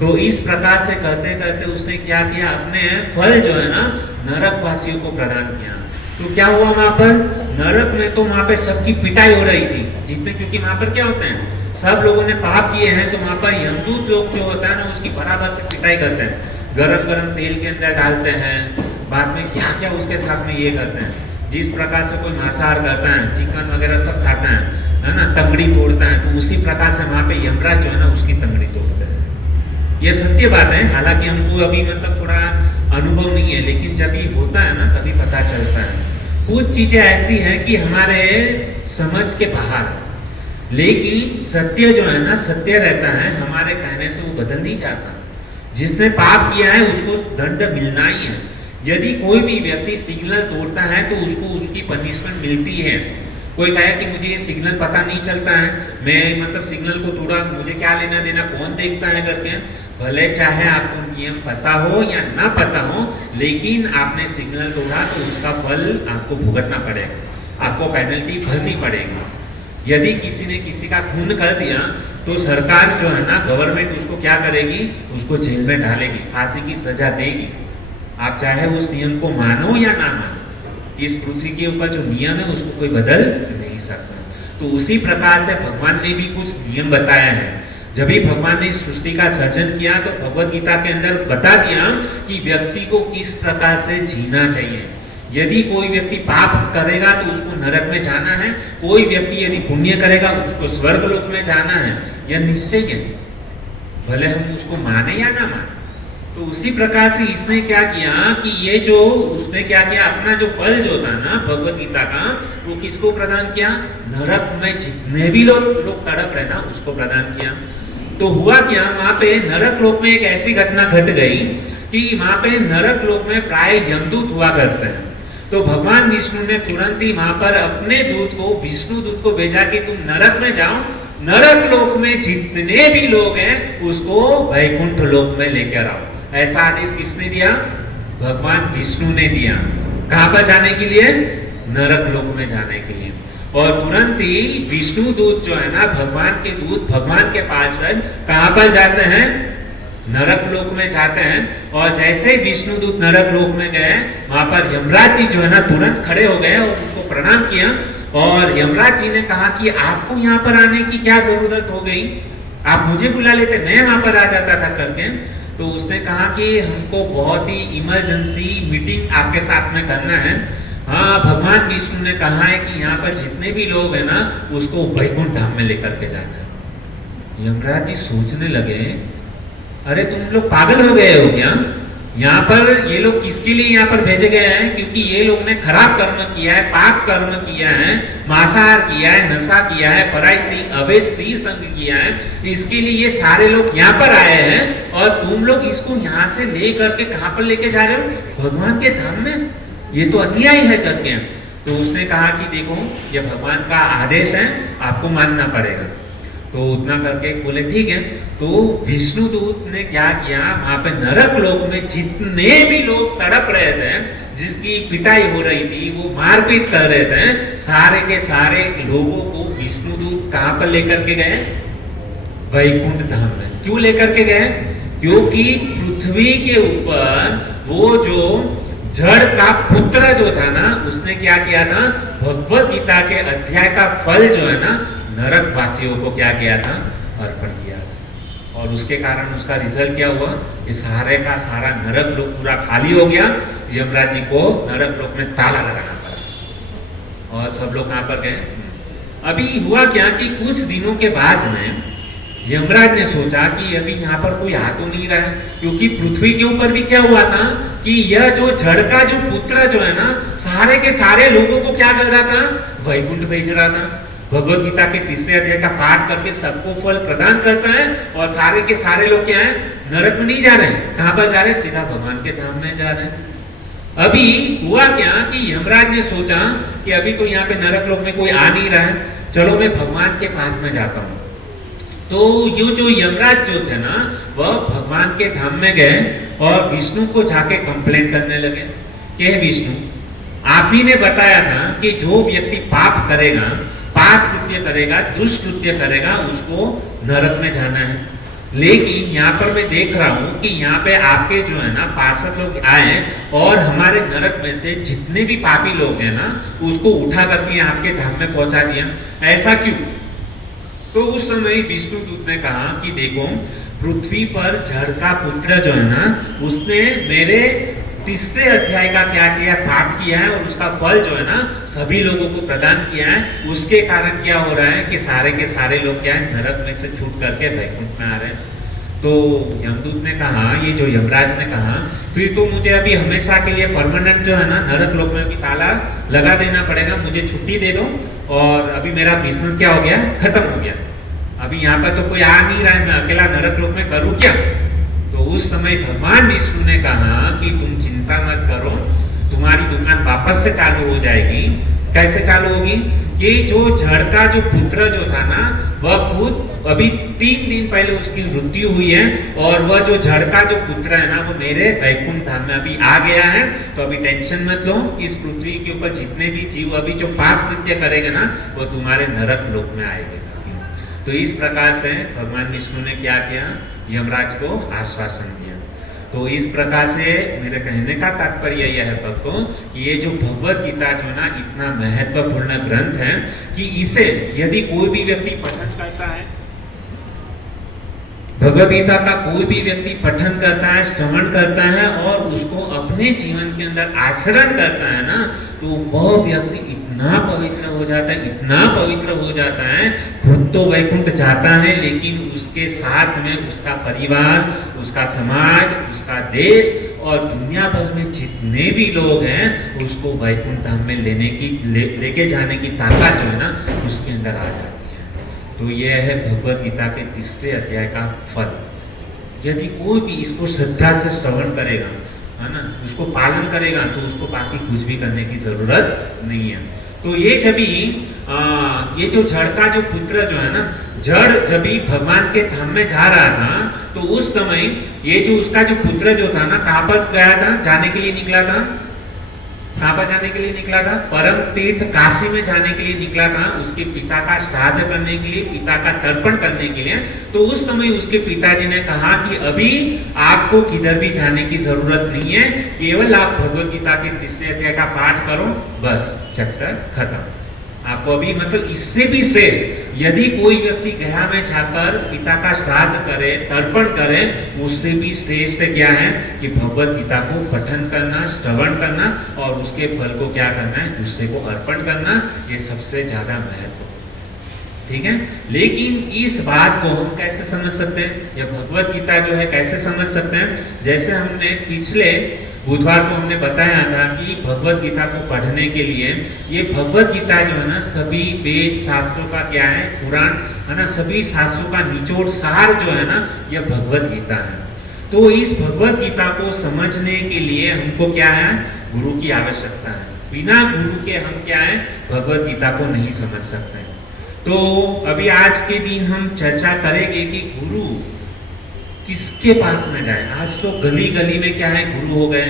तो इस प्रकार से करते करते उसने क्या किया, अपने फल जो है ना नरक वासियों को प्रदान किया। तो क्या हुआ वहां पर नरक में, तो वहां पे सबकी पिटाई हो रही थी जितने, क्योंकि वहां पर क्या होते हैं सब लोगों ने पाप किए हैं, तो वहां पर यमदूत लोग जो होता है ना उसकी बराबर से पिटाई करते हैं, गरम गरम तेल के अंदर डालते हैं, बाद में क्या क्या उसके साथ में ये करते हैं। जिस प्रकार से कोई मांसाहार करता है, चिकन वगैरह सब खाता है ना, तंगड़ी तोड़ता है, तो उसी प्रकार से वहाँ पे यमराज जो है ना उसकी तंगड़ी तोड़ते हैं। ये सत्य बात है, हालांकि हमको अभी मतलब थोड़ा अनुभव नहीं है, लेकिन जब ये होता है ना तभी पता चलता है। कुछ चीजें ऐसी हैं कि हमारे समझ के बाहर है, लेकिन सत्य जो है ना सत्य रहता है, हमारे कहने से वो बदल नहीं जाता। जिसने पाप किया है उसको दंड मिलना ही है। यदि कोई भी व्यक्ति सिग्नल तोड़ता है तो उसको उसकी पनिशमेंट मिलती है। कोई कहे कि मुझे ये सिग्नल पता नहीं चलता है, मैं मतलब सिग्नल को तोड़ा, मुझे क्या लेना देना, कौन देखता है करके, भले चाहे आपको नियम पता हो या ना पता हो, लेकिन आपने सिग्नल तोड़ा तो उसका फल आपको भुगतना पड़ेगा, आपको पेनल्टी भरनी पड़ेगी। यदि किसी ने किसी का खून कर दिया तो सरकार जो है ना, गवर्नमेंट उसको क्या करेगी, उसको जेल में डालेगी, फांसी की सजा देगी। आप चाहे उस नियम को मानो या ना मानो, इस पृथ्वी के ऊपर जो नियम है उसको कोई बदल नहीं सकता। तो उसी प्रकार से भगवान ने भी कुछ नियम बताया है। जब भी भगवान ने सृष्टि का सर्जन किया तो भगवत गीता के अंदर बता दिया कि व्यक्ति को किस प्रकार से जीना चाहिए। यदि कोई व्यक्ति पाप करेगा तो उसको नरक में जाना है, कोई व्यक्ति यदि पुण्य करेगा उसको स्वर्ग लोक में जाना है, यह निश्चय है, भले हम उसको माने या ना माने। तो उसी प्रकार से इसने क्या किया कि ये जो उसने क्या किया, अपना जो फल जो था ना भगवत गीता का, वो किसको प्रदान किया, नरक में जितने भी लोग तड़प रहे ना उसको प्रदान किया। तो हुआ क्या, वहां पे नरक लोक में एक ऐसी घटना घट गई कि वहां पे नरक लोक में प्राय यमदूत हुआ करते हैं। तो भगवान विष्णु ने तुरंत ही वहां पर अपने दूत को, विष्णु दूत को भेजा कि तुम नरक में जाओ, नरक लोक में जितने भी लोग हैं उसको वैकुंठ लोक में लेकर आओ। ऐसा आदेश किसने दिया, भगवान विष्णु ने दिया। कहां पर जाने के लिए, नरक लोक में जाने के लिए। और तुरंत ही विष्णु दूत जो है ना, भगवान के दूत, भगवान के पार्षद कहां पर जाते हैं, नरक लोक में जाते हैं। और जैसे विष्णु दूत नरक लोक में गए, वहां पर यमराज जी जो है ना तुरंत खड़े हो गए और उनको प्रणाम किया। और यमराज जी ने कहा कि आपको यहाँ पर आने की क्या जरूरत हो गई, आप मुझे बुला लेते, मैं वहां पर आ जाता था करके। तो उसने कहा कि हमको बहुत ही इमरजेंसी मीटिंग आपके साथ में करना है। हाँ, भगवान विष्णु ने कहा है कि यहाँ पर जितने भी लोग हैं ना उसको वैकुंठ धाम में लेकर के जाना है। यमराज जी सोचने लगे, अरे तुम लोग पागल हो गए हो क्या, यहाँ पर ये लोग किसके लिए यहाँ पर भेजे गए हैं, क्योंकि ये लोग ने खराब कर्म किया है, पाप कर्म किया है, मांसाहार किया है, नशा किया है, पराई स्त्री, अवैध स्त्री संग किया है, इसके लिए ये सारे लोग यहाँ पर आए हैं। और तुम लोग इसको यहाँ से ले करके कहाँ पर लेके जा रहे हो, भगवान के धाम में, ये तो अन्याय है करके। तो उसने कहा कि देखो ये भगवान का आदेश है, आपको मानना पड़ेगा। तो उतना करके बोले ठीक है। तो विष्णु दूत ने क्या किया, वहां पे नरक लोक में जितने भी लोग तड़प रहे थे, जिसकी पिटाई हो रही थी, वो मारपीट कर रहे थे, सारे के सारे लोगों को विष्णु दूत कहां पर लेकर के गए, वैकुंठ धाम में। क्यों लेकर के गए, क्योंकि पृथ्वी के ऊपर वो जो जड़ का पुत्र जो था ना, उसने क्या किया था, भगवत गीता के अध्याय का फल जो है ना नरक वासियों को क्या किया था, अर्पण किया था। और उसके कारण उसका रिजल्ट क्या हुआ, ये सारे का सारा नरक लोक पूरा खाली हो गया। यमराज जी को नरक लोक में ताला लगाना पड़ा और सब लोग कहां पर गए। अभी हुआ क्या कि कुछ दिनों के बाद में यमराज ने सोचा कि अभी यहाँ पर कोई आ तो नहीं रहा है, क्योंकि पृथ्वी के ऊपर भी क्या हुआ था कि यह जो जड़ का जो पुत्र जो है ना, सारे के सारे लोगों को क्या कर रहा था, वैकुंठ भेज रहा था। भगवत गीता के 3रे अध्याय का पाठ करके सबको फल प्रदान करता है, और सारे के सारे लोग क्या है, नरक में नहीं जा रहे हैं, कहां पर जा रहे हैं, सीधा भगवान के धाम में जा रहे हैं। अभी हुआ क्या कि यमराज ने सोचा कि अभी तो यहाँ पे नरक लोक में कोई आ नहीं रहा है, चलो मैं भगवान के पास में जाता हूँ। तो ये जो यमराज जो थे ना, वह भगवान के धाम में गए और विष्णु को जाके कंप्लेंट करने लगे कि विष्णु, आप ही ने बताया था कि जो व्यक्ति पाप करेगा, पाप कृत्य करेगा, दुष्कृत्य करेगा, उसको नरक में जाना है। लेकिन यहाँ पर मैं देख रहा हूँ कि यहाँ पे आपके जो है ना पार्षद लोग आए और हमारे नरक में से जितने भी पापी लोग हैं ना, उसको उठा करके आपके धाम में पहुंचा दिया, ऐसा क्यों। तो उस समय विष्णु दूत ने कहा कि देखो, पृथ्वी पर जड़ का पुत्र जो है ना, उसने मेरे तीसरे अध्याय का क्या किया, पाठ किया है और उसका फल जो है ना सभी लोगों को प्रदान किया है। उसके कारण क्या हो रहा है कि सारे के सारे लोग क्या है, नरक में से छूट करके वैकुंठ में आ रहे हैं। तो यमदूत ने कहा, ये जो यमराज ने कहा, फिर तो मुझे अभी हमेशा के लिए परमानेंट जो है ना नरक लोक में अभी ताला लगा देना पड़ेगा, मुझे छुट्टी दे दो और अभी मेरा बिजनेस क्या हो गया, खत्म हो गया। अभी यहाँ पर तो कोई आ नहीं रहा है, मैं अकेला नरक लोक में करूँ क्या। तो उस समय भगवान विष्णु ने कहा कि तुम चिंता मत करो, तुम्हारी दुकान वापस से चालू हो जाएगी। कैसे चालू होगी कि जो जड़ का जो पुत्र जो था ना, वह खुद अभी 3 दिन पहले उसकी मृत्यु हुई है और वह जो जड़ का जो पुत्र है ना, वो मेरे वैकुंठ धाम में अभी आ गया है। तो अभी टेंशन मत लो, इस पृथ्वी के ऊपर जितने भी जीव अभी जो पाप कृत्य करेंगे ना, वो तुम्हारे नरक लोक में आएंगे। तो इस प्रकार से भगवान विष्णु ने क्या किया, यमराज को आश्वासन दिया। तो इस प्रकार से मेरे कहने का तात्पर्य यह है भक्तों कि ये जो भगवत गीता जो है ना इतना महत्वपूर्ण ग्रंथ है कि इसे यदि कोई भी व्यक्ति पठन करता है, भगवत गीता का कोई भी व्यक्ति पठन करता है, श्रवण करता है और उसको अपने जीवन के अंदर आचरण करता है ना, तो वह व्यक्ति इतना पवित्र हो जाता है, इतना पवित्र हो जाता है, खुद तो वैकुंठ जाता है लेकिन उसके साथ में उसका परिवार, उसका समाज, उसका देश और दुनिया भर में जितने भी लोग हैं उसको वैकुंठ धाम में लेके जाने की ताकत जो है ना उसके अंदर आ जाती है। तो यह है भगवत गीता के तीसरे अध्याय का फल। यदि कोई भी इसको श्रद्धा से श्रवण करेगा, है ना, उसको पालन करेगा, तो उसको बाकी कुछ भी करने की जरूरत नहीं है। तो ये जब ये जो जड़ का जो पुत्र जो है ना, जड़ जब भगवान के धाम में जा रहा था, तो उस समय ये जो उसका जो पुत्र जो था ना, कहाँ पर गया था, जाने के लिए निकला था, कहाँ पर जाने के लिए निकला था, परम तीर्थ काशी में जाने के लिए निकला था, उसके पिता का श्राद्ध करने के लिए, पिता का तर्पण करने के लिए। तो उस समय उसके पिताजी ने कहा कि अभी आपको किधर भी जाने की जरूरत नहीं है, केवल आप भगवत गीता के तीसरे अध्याय का पाठ करो, बस चैप्टर खत्म। आपको अभी मतलब इससे भी श्रेष्ठ यदि कोई व्यक्ति गया में जाकर पिता का श्राद्ध करे, तर्पण करे, उससे भी श्रेष्ठ क्या है कि भगवत गीता को पठन करना, श्रवण करना और उसके फल को क्या करना है, दूसरे को अर्पण करना, ये सबसे ज्यादा महत्व। ठीक है, लेकिन इस बात को हम कैसे समझ सकते हैं, यह भगवत गीता जो है कैसे समझ सकते हैं। जैसे हमने पिछले बुधवार को हमने बताया था कि भगवत गीता को पढ़ने के लिए ये भगवत गीता जो है ना सभी वेद शास्त्रों का क्या है, पुराण है ना, सभी शास्त्रों का निचोड़ सार जो है ना यह भगवत गीता है। तो इस भगवत गीता को समझने के लिए हमको क्या है, गुरु की आवश्यकता है। बिना गुरु के हम क्या है, भगवत गीता को नहीं समझ सकते। तो अभी आज के दिन हम चर्चा करेंगे कि गुरु किसके पास में जाए। आज तो गली गली में क्या है, गुरु हो गए,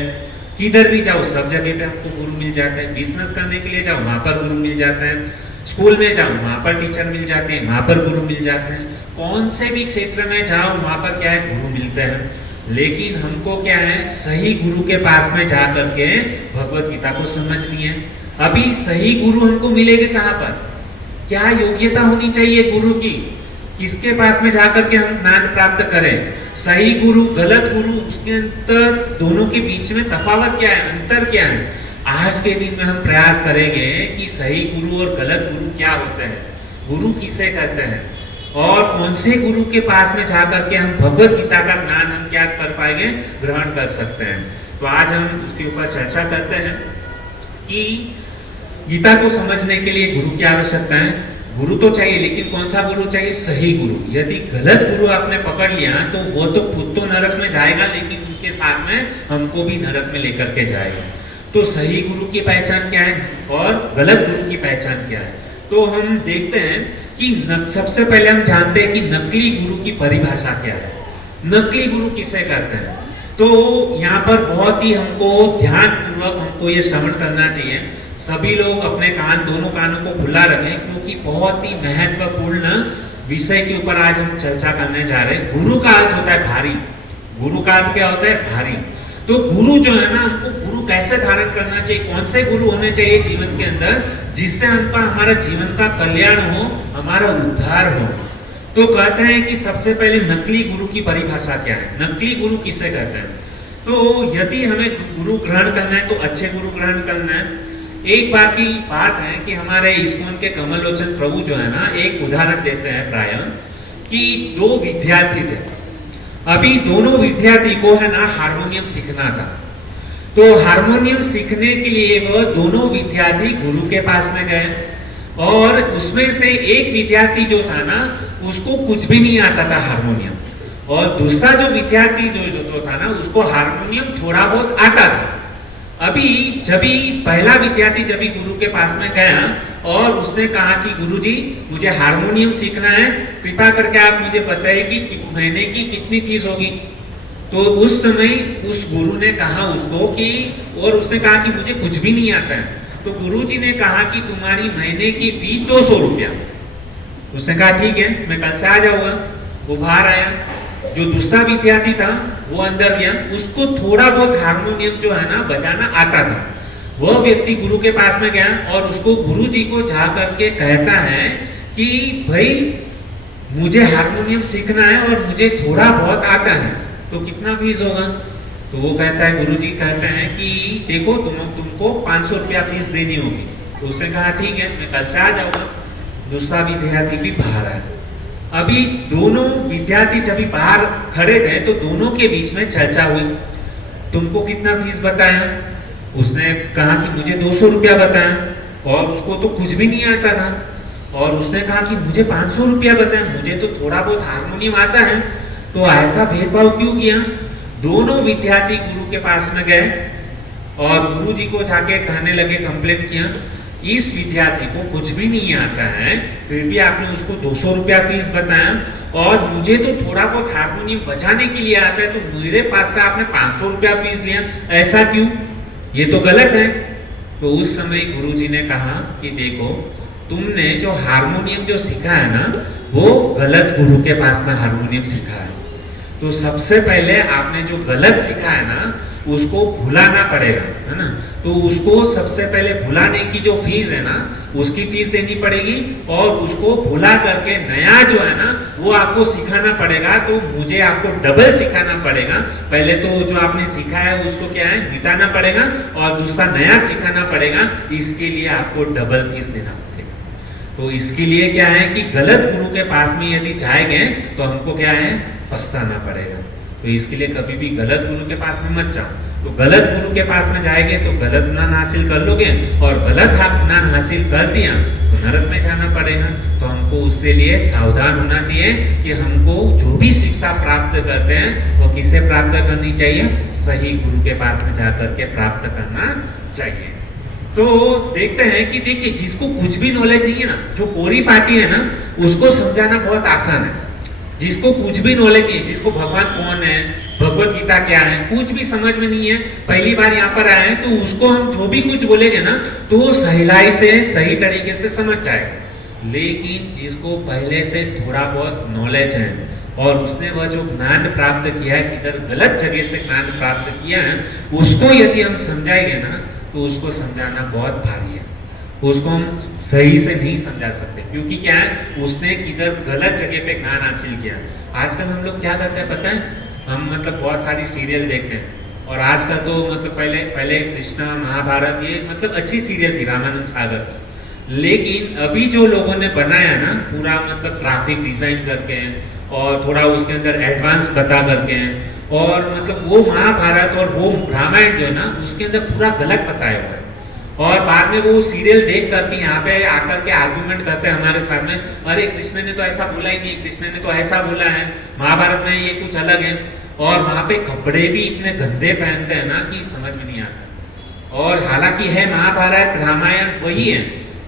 किधर भी जाओ सब जगह पे आपको गुरु मिल जाते हैं। बिजनेस करने के लिए जाओ, वहां पर गुरु मिल जाते हैं। स्कूल में जाओ, वहां पर टीचर मिल जाते हैं, वहां पर गुरु मिल जाते हैं। कौन से भी क्षेत्र में जाओ, वहां पर क्या है, गुरु मिलते हैं। लेकिन हमको क्या है, सही गुरु के पास में जा करके भगवत गीता को समझनी है। अभी सही गुरु हमको मिलेंगे कहाँ पर, क्या योग्यता होनी चाहिए गुरु की, किसके पास में जाकर के हम ज्ञान प्राप्त करें। सही गुरु, गलत गुरु, उसके अंतर दोनों के बीच में तफावत क्या है, अंतर क्या है। आज के दिन में हम प्रयास करेंगे कि सही गुरु और गलत गुरु क्या होते हैं, गुरु किसे कहते हैं और कौन से गुरु के पास में जाकर के हम भगवत गीता का ज्ञान हम क्या कर पाएंगे, ग्रहण कर सकते हैं। तो आज हम उसके ऊपर चर्चा करते हैं कि गीता को समझने के लिए गुरु की आवश्यकता है। गुरु तो चाहिए, लेकिन कौन सा गुरु चाहिए, सही गुरु। यदि गलत गुरु आपने पकड़ लिया तो वो तो खुद तो नरक में जाएगा, लेकिन उनके साथ में हमको भी नरक में लेकर के जाएगा। तो सही गुरु की पहचान क्या है और गलत गुरु की पहचान क्या है। तो हम देखते हैं कि सबसे पहले हम जानते हैं कि नकली गुरु की परिभाषा क्या है, नकली गुरु किसे कहते हैं। तो यहाँ पर बहुत ही हमको ध्यान पूर्वक हमको ये श्रवण करना चाहिए। सभी लोग अपने कान, दोनों कानों को खुला रखें, क्योंकि बहुत ही महत्वपूर्ण विषय के ऊपर आज हम चर्चा करने जा रहे हैं। गुरु का अर्थ होता है भारी। गुरु का अर्थ क्या होता है, भारी। तो गुरु जो है ना, हमको गुरु कैसे धारण करना चाहिए, कौन से गुरु होने चाहिए जीवन के अंदर, जिससे हमका हमारा जीवन का कल्याण हो, हमारा उद्धार हो। तो कहते हैं कि सबसे पहले नकली गुरु की परिभाषा क्या है, नकली गुरु किसे कहते हैं। तो यदि हमें गुरु ग्रहण करना है तो अच्छे गुरु ग्रहण करना है। एक बार की बात है कि हमारे इस्कॉन के कमल लोचन प्रभु जो है ना, एक उदाहरण देते हैं प्राय कि दो विद्यार्थी थे। अभी दोनों विद्यार्थी को है ना हारमोनियम सीखना था। तो हारमोनियम सीखने के लिए वह दोनों विद्यार्थी गुरु के पास में गए और उसमें से एक विद्यार्थी जो था ना, उसको कुछ भी नहीं आता था हारमोनियम, और दूसरा जो विद्यार्थी जो था ना, उसको हारमोनियम थोड़ा बहुत आता था। अभी जब पहला विद्यार्थी जब गुरु के पास में गया और उसने कहा कि गुरुजी मुझे हारमोनियम सीखना है, कृपा करके आप मुझे बताइए कि महीने की कितनी फीस होगी। तो उस समय उस गुरु ने कहा उसको कि, और उसने कहा कि मुझे कुछ भी नहीं आता है। तो गुरुजी ने कहा कि तुम्हारी महीने की फीस 200 रुपया। उसने कहा ठीक है, मैं कल से आ जाऊंगा। वो बाहर आया। जो दूसरा विद्यार्थी था वो अंदर गया, उसको थोड़ा बहुत हारमोनियम जो है ना बजाना आता था। वह व्यक्ति गुरु के पास में गया और उसको गुरुजी को जा करके कहता है कि भाई मुझे हारमोनियम सीखना है और मुझे थोड़ा बहुत आता है, तो कितना फीस होगा। तो वो कहता है, गुरुजी कहते हैं कि देखो तुमको 500 रुपया फीस देनी होगी। तो उसने कहा ठीक है, मैं कल से आ जाऊंगा। दूसरा विद्यार्थी भी बाहर आया। अभी दोनों विद्यार्थी जब बाहर खड़े थे तो दोनों के बीच में चर्चा हुई, तुमको कितना फीस बताया। उसने कहा कि मुझे 200 रुपया बताया, और उसको तो कुछ भी नहीं आता था। और उसने कहा कि मुझे 500 रुपया बताया, मुझे तो थोड़ा बहुत हारमोनियम आता है। तो ऐसा भेदभाव क्यों किया। दोनों विद्यार्थी गुरु के पास में गए और गुरु जी को जाके कहने लगे, कंप्लेंट किया, इस विद्यार्थी को कुछ भी नहीं आता है, फिर भी आपने उसको 200 रुपया फीस बताया, और मुझे तो थोड़ा बहुत हारमोनियम बजाने के लिए आता है, तो मेरे पास से आपने 500 रुपया फीस लिया, ऐसा क्यों, ये तो गलत है। तो उस समय गुरुजी ने कहा कि देखो, तुमने जो हारमोनियम जो सीखा है ना, वो गलत गुरु के पास में हारमोनियम सीखा है। तो सबसे पहले आपने जो गलत सीखा है ना, उसको भुलाना पड़ेगा, है ना। तो उसको सबसे पहले भुलाने की जो फीस है ना, उसकी फीस देनी पड़ेगी, और उसको भुला करके नया जो है ना वो आपको सिखाना पड़ेगा। तो मुझे आपको डबल सिखाना पड़ेगा। पहले तो जो आपने सीखा है उसको क्या है, मिटाना पड़ेगा, और दूसरा नया सिखाना पड़ेगा। इसके लिए आपको डबल फीस देना पड़ेगा। तो इसके लिए क्या है कि गलत गुरु के पास में यदि जाएंगे तो हमको क्या है, पछताना पड़ेगा। तो इसके लिए कभी भी गलत गुरु के पास में मत जाओ। तो गलत गुरु के पास में जाएंगे तो गलत ज्ञान हासिल कर लोगे, और गलत ज्ञान हासिल कर दिया तो नरक में जाना पड़ेगा। तो हमको उससे लिए सावधान होना चाहिए कि हमको जो भी शिक्षा प्राप्त करते हैं वो किससे प्राप्त करनी चाहिए, सही गुरु के पास में जाकर के प्राप्त करना चाहिए। तो देखते हैं कि देखिए, जिसको कुछ भी नॉलेज नहीं है ना, जो कोरी पार्टी है ना, उसको समझाना बहुत आसान है। जिसको कुछ भी नॉलेज नहीं है, जिसको भगवान कौन है, भगवत गीता क्या है, कुछ भी समझ में नहीं है, पहली बार यहाँ पर आए हैं, तो उसको हम जो भी कुछ बोलेंगे ना, तो वो सहिलाई से सही तरीके से समझ जाएगा। लेकिन जिसको पहले से थोड़ा बहुत नॉलेज है और उसने वह जो ज्ञान प्राप्त किया है, किधर गलत जगह से ज्ञान प्राप्त किया है, उसको यदि हम समझाएंगे ना, तो उसको समझाना बहुत भारी है। उसको हम सही से नहीं समझा सकते, क्योंकि क्या है, उसने किधर गलत जगह पे ज्ञान हासिल किया। आजकल हम लोग क्या करते हैं पता है, हम मतलब बहुत सारी सीरियल देखते हैं, और आजकल तो मतलब पहले कृष्णा महाभारत, ये मतलब अच्छी सीरियल थी, रामानंद सागर। लेकिन अभी जो लोगों ने बनाया ना, पूरा मतलब ग्राफिक डिजाइन करके हैं, और थोड़ा उसके अंदर एडवांस बता करके हैं, और मतलब वो महाभारत और वो रामायण जो है ना, उसके अंदर पूरा गलत बताया हुआ है। और बाद में वो सीरियल देख करके यहाँ पे आकर के आर्गुमेंट करते हैं हमारे सामने, अरे कृष्ण ने तो ऐसा बोला ही नहीं, कृष्ण ने तो ऐसा बोला है, महाभारत में ये कुछ अलग है। और वहाँ पे कपड़े भी इतने गंदे पहनते हैं ना कि समझ में नहीं आता। और हालांकि है महाभारत रामायण वही है,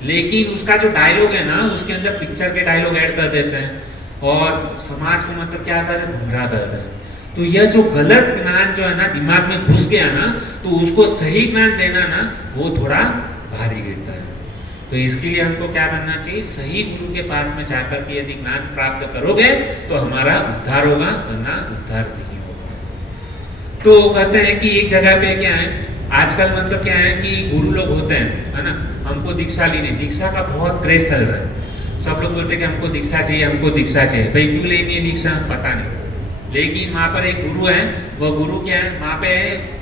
लेकिन उसका जो डायलॉग है ना, उसके अंदर पिक्चर के डायलॉग ऐड कर देते हैं, और समाज को मतलब क्या कर रहे हैं, गुमराह करते हैं। तो यह जो गलत ज्ञान जो है ना दिमाग में घुस गया ना, तो उसको सही ज्ञान देना ना, वो थोड़ा भारी गिरता है। तो इसके लिए हमको क्या करना चाहिए, सही गुरु के पास में जाकर के यदि ज्ञान प्राप्त करोगे तो हमारा उद्धार होगा, वरना उद्धार नहीं होगा। तो कहते हैं कि एक जगह पे क्या है, आजकल मतलब क्या है कि गुरु लोग होते हैं, है ना, हमको दीक्षा लेनी, दीक्षा का बहुत क्रेज चल रहा है। सब लोग बोलते हैं कि हमको दीक्षा चाहिए, हमको दीक्षा चाहिए। भाई क्यों लेनी है दीक्षा, पता नहीं। लेकिन वहाँ पर एक गुरु है, वो गुरु क्या है, वहाँ पे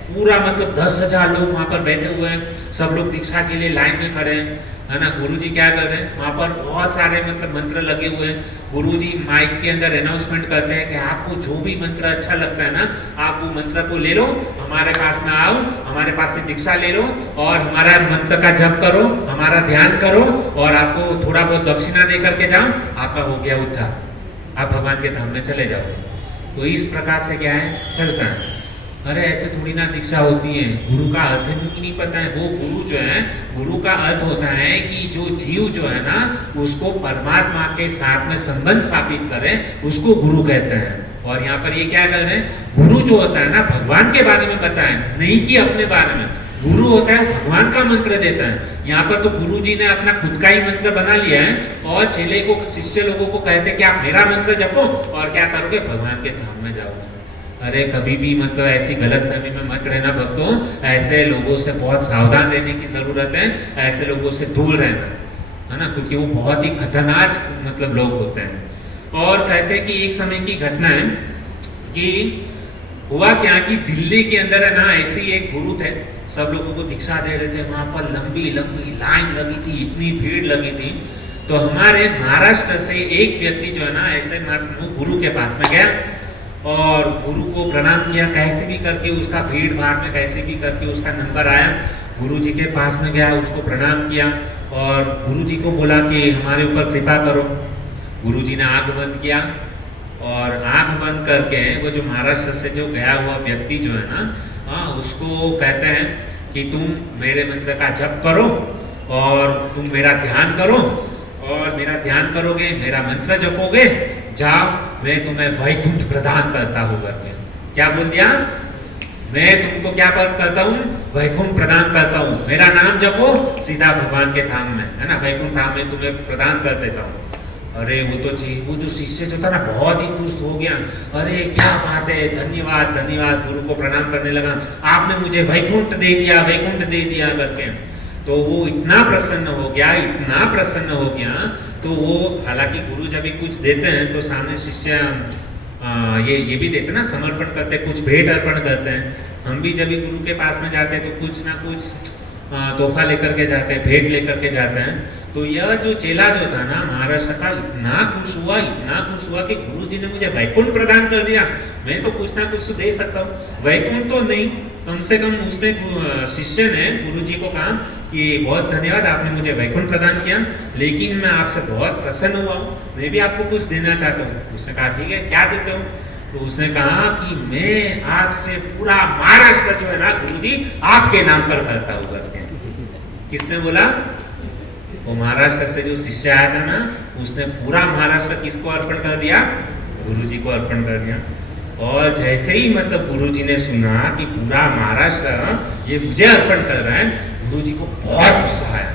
पूरा मतलब 10,000 लोग वहाँ पर बैठे हुए हैं, सब लोग दीक्षा के लिए लाइन में खड़े हैं, है ना। गुरुजी क्या कर रहे हैं, वहाँ पर बहुत सारे मतलब मंत्र लगे हुए हैं। गुरुजी माइक के अंदर अनाउंसमेंट करते हैं कि आपको जो भी मंत्र अच्छा लगता है ना, आप वो मंत्र को ले लो, हमारे पास में आओ, हमारे पास से दीक्षा ले लो और हमारा मंत्र का जप करो, हमारा ध्यान करो और आपको थोड़ा बहुत दक्षिणा दे करके जाओ, आपका हो गया उद्धार, आप भगवान के धाम में चले जाओ। तो इस प्रकार से क्या है, चलता है। अरे ऐसे थोड़ी ना दीक्षा होती है, गुरु का अर्थ भी नहीं पता है। वो गुरु जो है, गुरु का अर्थ होता है कि जो जीव जो है ना, उसको परमात्मा के साथ में संबंध स्थापित करे, उसको गुरु कहते हैं। और यहाँ पर ये क्या कर रहे हैं, गुरु जो होता है ना, भगवान के बारे में बताए, नहीं कि अपने बारे में। गुरु होता है भगवान का मंत्र देता है। यहाँ पर तो गुरु जी ने अपना खुद का ही मंत्र बना लिया है और चेले को, शिष्य लोगों को कहते हैं कि आप मेरा मंत्र जपो और क्या करोगे, भगवान के धाम में जाओगे। अरे कभी भी मतलब ऐसी गलतफहमी में मत रहना भक्तों, ऐसे लोगों से बहुत सावधान रहने की जरूरत है, ऐसे लोगों से दूर रहना, है ना, क्योंकि वो बहुत ही खतरनाक मतलब लोग होते हैं। और कहते हैं कि एक समय की घटना है कि हुआ क्या कि दिल्ली के अंदर है ना, ऐसे ही एक गुरु थे, सब लोगों को दीक्षा दे रहे थे, वहां पर लंबी लंबी लाइन लगी थी, इतनी भीड़ लगी थी। तो हमारे महाराष्ट्र से एक व्यक्ति जो है ना, ऐसे वो गुरु के पास में गया और गुरु को प्रणाम किया, कैसे भी करके उसका भीड़ भाड़ में कैसे भी करके उसका नंबर आया, गुरु जी के पास में गया, उसको प्रणाम किया और गुरु जी को बोला कि हमारे ऊपर कृपा करो। गुरु जी ने आंख बंद किया और आंख बंद करके वो जो महाराष्ट्र से जो गया हुआ व्यक्ति जो है ना, उसको कहते हैं कि तुम मेरे मंत्र का जप करो और तुम मेरा ध्यान करो, और मेरा ध्यान करोगे, मेरा मंत्र जपोगे, जाओ मैं तुम्हें वैकुंठ प्रदान करता हूँ करके। क्या बोल दिया, मैं तुमको क्या करता हूँ, वैकुंठ प्रदान करता हूँ, मेरा नाम जपो, सीधा भगवान के धाम में, है ना, वैकुंठ धाम में तुम्हें प्रदान कर देता हूँ। अरे वो जो शिष्य जो था ना, बहुत ही खुश हो गया, अरे क्या बात है, धन्यवाद धन्यवाद, गुरु को प्रणाम करने लगा, आपने मुझे वैकुंठ दे दिया, वैकुंठ दे दिया करके। तो वो इतना प्रसन्न हो गया, इतना प्रसन्न हो गया। तो वो, हालांकि गुरु जब भी कुछ देते हैं तो सामने शिष्य ये भी देते ना, समर्पण करते हैं, कुछ भेंट अर्पण करते हैं। हम भी जब भी गुरु के पास में जाते हैं तो कुछ ना कुछ तोहफा लेकर के जाते हैं, भेंट लेकर के जाते हैं। तो यह जो चेला जो था ना महाराष्ट्र का, इतना खुश हुआ कि गुरु जी ने मुझे वैकुंठ प्रदान कर दिया, मैं तो कुछ ना कुछ तो दे सकता हूँ, वैकुंठ तो नहीं, कम से कम उसने, शिष्य ने गुरु जी को कहा कि बहुत धन्यवाद, आपने मुझे वैकुंठ प्रदान किया, लेकिन मैं आपसे बहुत प्रसन्न हुआ हूँ, मैं भी आपको कुछ देना चाहता हूँ। उसने कहा ठीक है, क्या देते हो? तो उसने कहा कि मैं आज से पूरा महाराष्ट्र जो है ना गुरुजी आपके नाम पर करता हूँ करके। किसने बोला? वो महाराष्ट्र से जो शिष्य आया था ना, उसने पूरा महाराष्ट्र किसको अर्पण कर दिया? गुरुजी को अर्पण कर दिया। और जैसे ही मतलब गुरुजी ने सुना कि पूरा महाराष्ट्र ये मुझे अर्पण कर रहा है, गुरुजी को बहुत गुस्सा आया।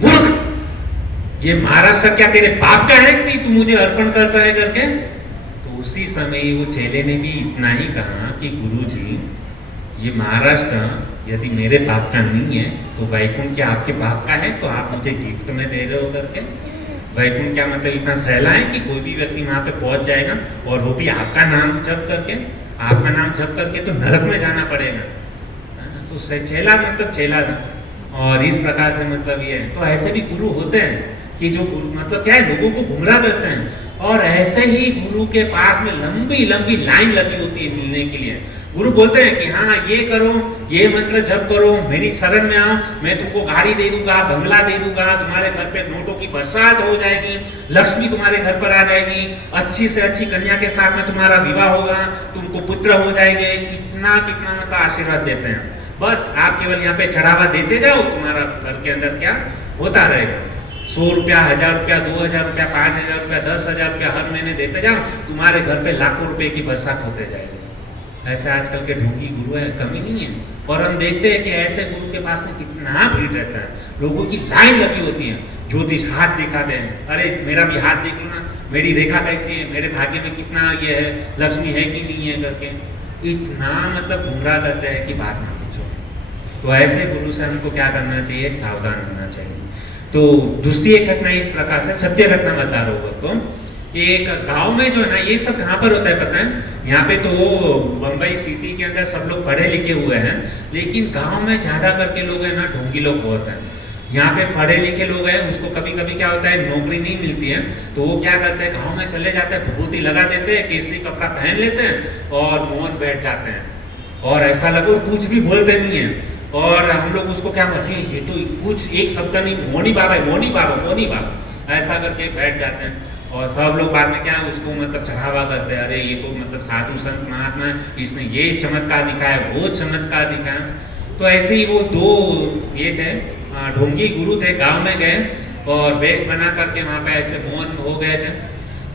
मूर्ख, ये महाराष्ट्र क्या तेरे बाप का है कि तू मुझे अर्पण करता है करके? तो उसी समय वो चेले ने भी इतना ही कहा कि गुरुजी, ये महाराष्ट्र यदि मेरे बाप का नहीं है तो वैकुंठ क्या आपके बाप का है? तो आप मुझे गिफ्ट में दे रहे हो करके। वैकुंठ क्या मतलब इतना सहला है कि कोई भी व्यक्ति वहां पे पहुंच जाएगा, और वो भी आपका नाम जप करके, आपका नाम जप करके तो नरक में जाना पड़ेगा। तो चेला मतलब चेला था। और इस प्रकार से मतलब ये है। तो ऐसे भी गुरु होते हैं कि जो मतलब क्या है, लोगों को गुमराह करते हैं। और ऐसे ही गुरु के पास में लंबी लंबी लाइन लगी होती है मिलने के लिए। गुरु बोलते हैं कि हाँ ये करो, ये मंत्र जप करो, मेरी शरण में आओ, मैं तुमको गाड़ी दे दूंगा, बंगला दे दूंगा, तुम्हारे घर पे नोटों की बरसात हो जाएगी, लक्ष्मी तुम्हारे घर पर आ जाएगी, अच्छी से अच्छी कन्या के साथ में तुम्हारा विवाह होगा, तुमको पुत्र हो जाएंगे। कितना कितना मतलब आशीर्वाद देते हैं। बस आप केवल यहाँ पे चढ़ावा देते जाओ, तुम्हारा घर के अंदर क्या होता रहेगा। 100 रुपया, 1000 रुपया, 2000 रुपया, 5000 रुपया, 10,000 रुपया हर महीने देते जाओ, तुम्हारे घर पे लाखों रुपए की बरसात होते जाएगी। ऐसे आजकल के ढोंगी गुरु है, कमी नहीं है। और हम देखते हैं कि ऐसे गुरु के पास में कितना भीड़ रहता है, लोगों की लाइन लगी होती है। ज्योतिष हाथ दिखाते हैं, अरे मेरा भी हाथ देख लो ना, मेरी रेखा कैसी है, मेरे भाग्य में कितना ये है, लक्ष्मी है कि नहीं है करके। इतना मतलब गुमराह करते हैं कि बात ना पूछो। तो ऐसे गुरु से हमको क्या करना चाहिए? सावधान रहना चाहिए। तो दूसरी एक घटना इस प्रकार से, सत्य घटना बता रहा हूँ तो एक गांव में जो है ना, ये सब कहाँ पर होता है पता है? यहाँ पे तो बम्बई सिटी के अंदर सब लोग पढ़े लिखे हुए हैं, लेकिन गांव में ज्यादा करके लोग हैं ना ढोंगी लोग बहुत हैं। यहाँ पे पढ़े लिखे लोग हैं, उसको कभी कभी क्या होता है नौकरी नहीं मिलती है, तो वो क्या करते हैं गांव में चले जाते हैं, विभूति लगा देते हैं, केसरी कपड़ा पहन लेते हैं और मौन बैठ जाते हैं, और ऐसा लगे कुछ भी बोलते नहीं है। और हम लोग उसको क्या बोलते हैं, ये तो कुछ एक शब्द नहीं, मोनी बाबा है, मोनी बाबा, मोनी बाबा, ऐसा करके बैठ जाते हैं। और सब लोग बाद में क्या है उसको मतलब चढ़ावा करते हैं, अरे ये तो मतलब साधु संत महात्मा, इसने ये चमत्कार दिखाया, वो चमत्कार दिखाया। तो ऐसे ही वो दो ये थे ढोंगी गुरु थे, गांव में गए और वेश बना करके वहाँ पे ऐसे मौन हो गए थे।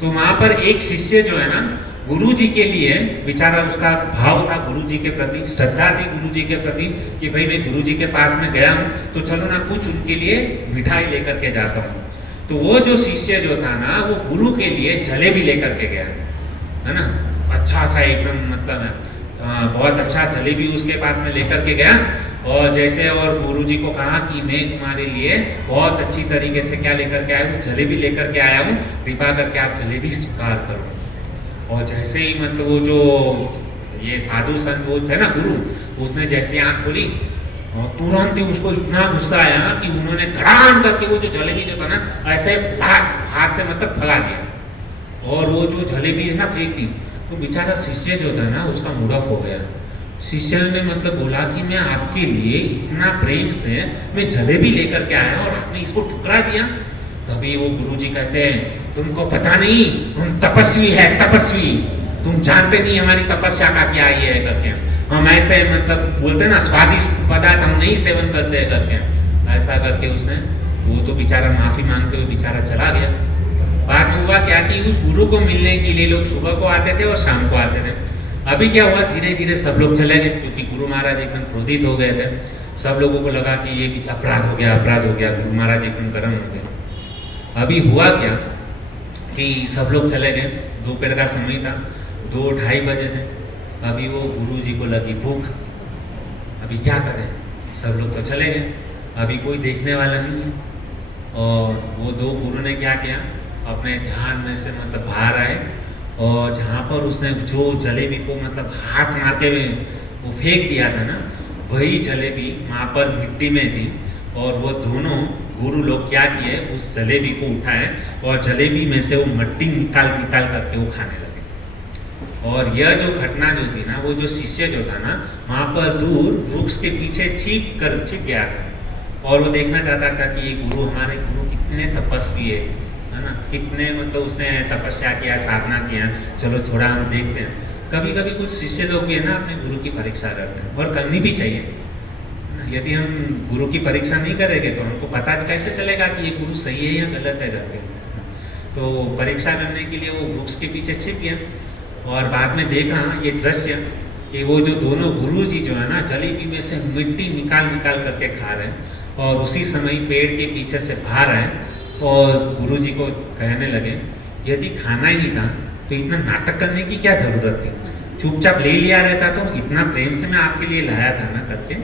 तो वहाँ पर एक शिष्य जो है ना गुरु जी के लिए बेचारा, उसका भाव था गुरु जी के प्रति, श्रद्धा थी गुरु जी के प्रति कि भाई मैं गुरु जी के पास में गया हूँ तो चलो ना कुछ उनके लिए मिठाई लेकर के जाता हूँ। तो वो जो शिष्य जो था ना वो गुरु के लिए जलेबी लेकर के गया, है ना, अच्छा सा एकदम मतलब बहुत अच्छा जलेबी उसके पास में लेकर के गया। और जैसे और गुरु जी को कहा कि मैं तुम्हारे लिए बहुत अच्छी तरीके से क्या लेकर के आया हूँ, जलेबी लेकर के आया हूँ, कृपा करके आप जलेबी स्वीकार करो। और जैसे ही मतलब वो जो ये साधु संत वो थे ना गुरु, उसने जैसे आँख खोली और तुरंत ही उसको इतना गुस्सा आया कि उन्होंने धड़ाम करके वो जो जलेबी जो था ना ऐसे हाथ से मतलब फैला दिया, और वो जो जलेबी है ना फेंक दी। तो बेचारा शिष्य जो था ना उसका मूड ऑफ हो गया। शिष्य ने मतलब बोला कि मैं आपके लिए इतना प्रेम से मैं जलेबी लेकर के आया और आपने इसको ठुकरा दिया। तभी वो गुरुजी कहते हैं तुमको पता नहीं, हम तपस्वी है, तपस्वी, तुम जानते नहीं हमारी तपस्या का क्या ये है करके, हम ऐसे मतलब बोलते ना स्वादिष्ट पदार्थ हम नहीं सेवन करते हैं करके, ऐसा करके उसने वो तो बेचारा माफी मांगते हुए बेचारा चला गया। बात हुआ क्या कि उस गुरु को मिलने के लिए लोग सुबह को आते थे और शाम को आते थे। अभी क्या हुआ, धीरे धीरे सब लोग चले गए क्योंकि गुरु महाराज एकदम क्रोधित हो गए थे। सब लोगों को लगा कि ये पीछे अपराध हो गया, अपराध हो गया, गुरु महाराज एकदम गर्म हो गए। अभी हुआ क्या कि सब लोग चले गए, दोपहर का समय था, 2-2:30 बजे थे। अभी वो गुरु जी को लगी भूख, अभी क्या करें, सब लोग तो चले गए, अभी कोई देखने वाला नहीं है। और वो दो गुरु ने क्या किया, अपने ध्यान में से मतलब बाहर आए और जहाँ पर उसने जो जलेबी को मतलब हाथ मार के वो फेंक दिया था ना, वही जलेबी वहाँ पर मिट्टी में थी। और वो दोनों गुरु लोग क्या किए, उस जलेबी को उठाए और जलेबी में से वो मिट्टी निकाल निकाल करके वो खाने लगे। और यह जो घटना जो थी ना, वो जो शिष्य जो था ना वहाँ पर दूर वृक्ष के पीछे छिप गया और वो देखना चाहता था कि ये गुरु, हमारे गुरु कितने तपस्वी है ना, कितने मतलब उसने तपस्या किया, साधना किया, चलो थोड़ा हम देखते हैं। कभी कभी कुछ शिष्य लोग भी है ना अपने गुरु की परीक्षा करते हैं और करनी भी चाहिए। यदि हम गुरु की परीक्षा नहीं करेंगे तो हमको पता कैसे चलेगा कि ये गुरु सही है या गलत है करके। तो परीक्षा करने के लिए वो वृक्ष के पीछे छिप गया और बाद में देखा ये दृश्य कि वो जो दोनों गुरु जी जो है ना जलेबी में से मिट्टी निकाल निकाल करके खा रहे हैं और उसी समय पेड़ के पीछे से बाहर आए और गुरु जी को कहने लगे, यदि खाना ही नहीं था तो इतना नाटक करने की क्या ज़रूरत थी, चुपचाप ले लिया रहता तो, इतना प्रेम से मैं आपके लिए लाया था ना करके,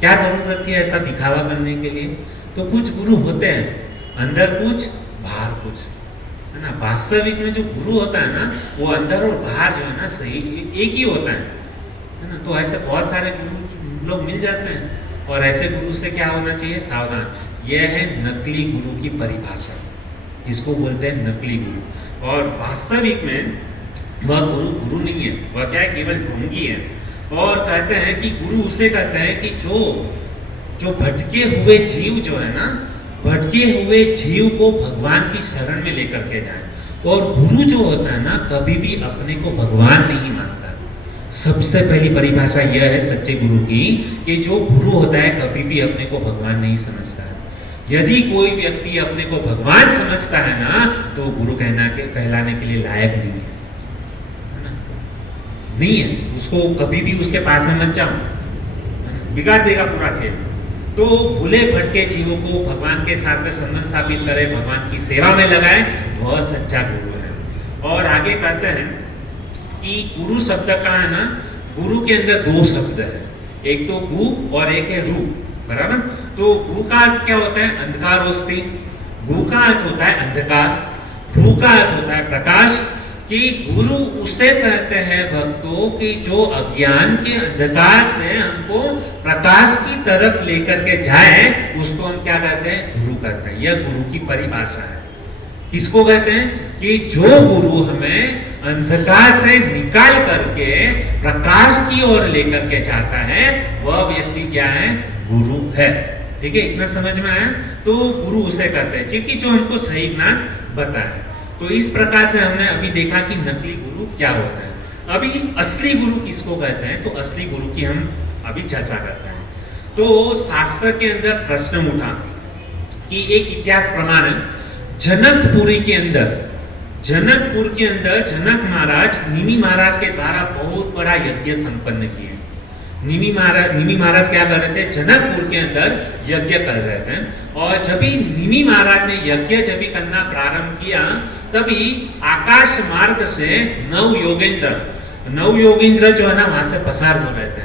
क्या ज़रूरत थी ऐसा दिखावा करने के लिए। तो कुछ गुरु होते हैं अंदर कुछ बाहर कुछ, है ना। वास्तविक में जो गुरु होता है ना वो अंदर और बाहर जो है ना सही एक ही होता है ना। तो ऐसे बहुत सारे गुरु लोग मिल जाते हैं और ऐसे गुरु से क्या होना चाहिए, सावधान। यह है नकली गुरु की परिभाषा, इसको बोलते हैं नकली गुरु। और वास्तविक में वह गुरु गुरु नहीं है, वह क्या है, केवल ढोंगी है। और कहते हैं कि गुरु उसे कहते हैं कि जो भटके हुए जीव जो है ना, भटके हुए जीव को भगवान की शरण में लेकर के जाए। और गुरु जो होता है ना कभी भी अपने को भगवान नहीं मानता। सबसे पहली परिभाषा यह है सच्चे गुरु की कि जो गुरु होता है कभी भी अपने को भगवान नहीं समझता है। यदि कोई व्यक्ति अपने को भगवान समझता है ना तो गुरु कहलाने के लिए लायक नहीं है, नहीं है। उसको कभी भी उसके पास में मत जाओ, बिगाड़ देगा पूरा खेल। तो भूले भटके जीवों को भगवान के साथ में संबंध स्थापित करे, भगवान की सेवा में लगाए, वह सच्चा गुरु है। और आगे कहते हैं कि गुरु शब्द का है ना, गुरु के अंदर दो शब्द है, एक तो गु और एक है रू, बराबर। तो गु का अर्थ क्या होता है, अंधकार वस्ती। गु का अर्थ होता है अंधकार भ्रू का अर्थ होता है प्रकाश, कि गुरु उसे कहते हैं भक्तों कि जो अज्ञान के अंधकार से हमको प्रकाश की तरफ लेकर के जाए, उसको हम क्या कहते हैं? गुरु कहते हैं। यह गुरु की परिभाषा है। किसको कहते हैं? कि जो गुरु हमें अंधकार से निकाल करके प्रकाश की ओर लेकर के जाता है, वह व्यक्ति क्या है? गुरु है। ठीक है, इतना समझ में आया? तो गुरु उसे कहते हैं क्योंकि जो हमको सही ज्ञान बताए। तो इस प्रकार से हमने अभी देखा कि नकली गुरु क्या होता है। अभी असली गुरु किसको कहते हैं? तो असली गुरु की हम अभी चर्चा करते हैं। तो शास्त्र के अंदर प्रश्न उठा कि एक इतिहास प्रमाण है, जनकपुरी के अंदर, जनकपुर के अंदर जनक महाराज निमि महाराज के द्वारा बहुत बड़ा यज्ञ संपन्न किए। निमि महाराज क्या कर रहे थे? जनकपुर के अंदर यज्ञ कर रहे थे। और जब भी निमि महाराज ने यज्ञ जब भी करना प्रारंभ किया, तभी आकाश मार्ग से नव योगेंद्र जो है ना वहां से पसार हो रहे थे।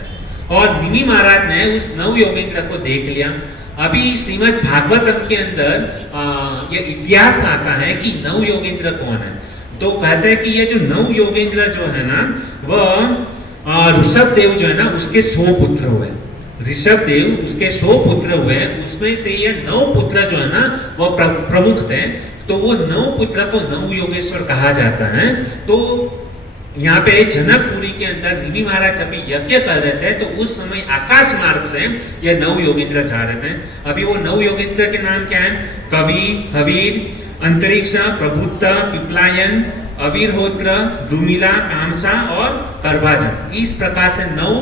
और निमि महाराज ने उस नव योगेंद्र को देख लिया। अभी श्रीमद् भागवतम के अंदर ये इतिहास आता है कि नव योगेंद्र कौन है। तो कहते हैं कि ये जो नव योगेंद्र जो है ना, वह ऋषभ देव जो है ना उसके 100 पुत्र हुए। ऋषभ देव उसके 100 पुत्र हुए, उसमें से ये 9 पुत्र जो है ना वह प्रमुख थे। तो वो 9 पुत्र को नव योगेश्वर कहा जाता है। तो यहाँ पे जनकपुरी के अंदर निमि महाराज जब यज्ञ कर रहे थे, तो उस समय आकाश मार्ग से ये नव योगेंद्र जा रहे थे। अभी वो नव योगेंद्र के नाम क्या है? कवि, हवीर, अंतरिक्ष, प्रभुत्त, पिपलायन, अवीरहोत्र, द्रुमिला, कामसा और करभाजन। इस प्रकार से 9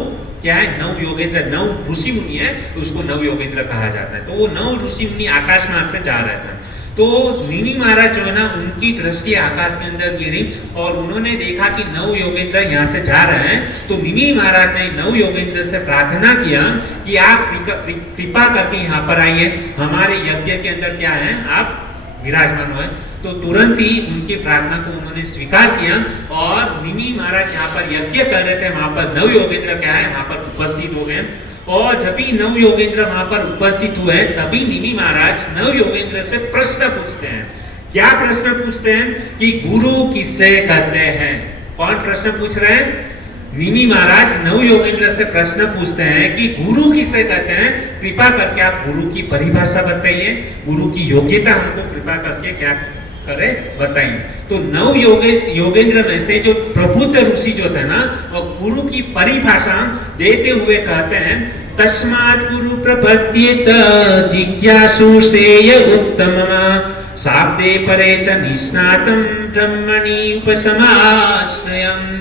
क्या है? नव योगेंद्र, 9 ऋषि मुनि है, उसको नव योगेंद्र कहा जाता है। तो वो 9 ऋषि मुनि आकाश मार्ग से जा रहे थे। तो निमि महाराज जो है ना, उनकी दृष्टि आकाश के अंदर गिरी और उन्होंने देखा कि नव योगेंद्र यहाँ से जा रहे हैं। तो निमि महाराज ने नव योगेंद्र से प्रार्थना किया कि आप कृपा करके यहाँ पर आइए, हमारे यज्ञ के अंदर क्या है? आप विराजमान हुए। तो तुरंत ही उनकी प्रार्थना को उन्होंने स्वीकार किया और निमि महाराज जहाँ पर यज्ञ कर रहे थे, वहां पर नव योगेंद्र क्या है? वहां पर उपस्थित हो गए। और जब भी नव योगेंद्र वहां पर उपस्थित हुए, तभी निमि महाराज नव योगेंद्र से प्रश्न पूछते हैं। क्या प्रश्न पूछते हैं? कि गुरु किससे कहते हैं? कौन प्रश्न पूछ रहे हैं? निमि महाराज नव योगेंद्र से प्रश्न पूछते हैं कि गुरु किसे कहते हैं? कृपा करके आप गुरु की परिभाषा बताइए, गुरु की योग्यता हमको कृपा करके क्या करे बताइए। तो नव योगेंद्र में से जो प्रबुद्ध ऋषि जो थे ना, वो गुरु की परिभाषा देते हुए कहते हैं, तस्मात् गुरु प्रपद्येत जिज्ञासु श्रेय उत्तमः शाब्दे परे च निष्णातं ब्रह्मणि उपसमाश्रयम्।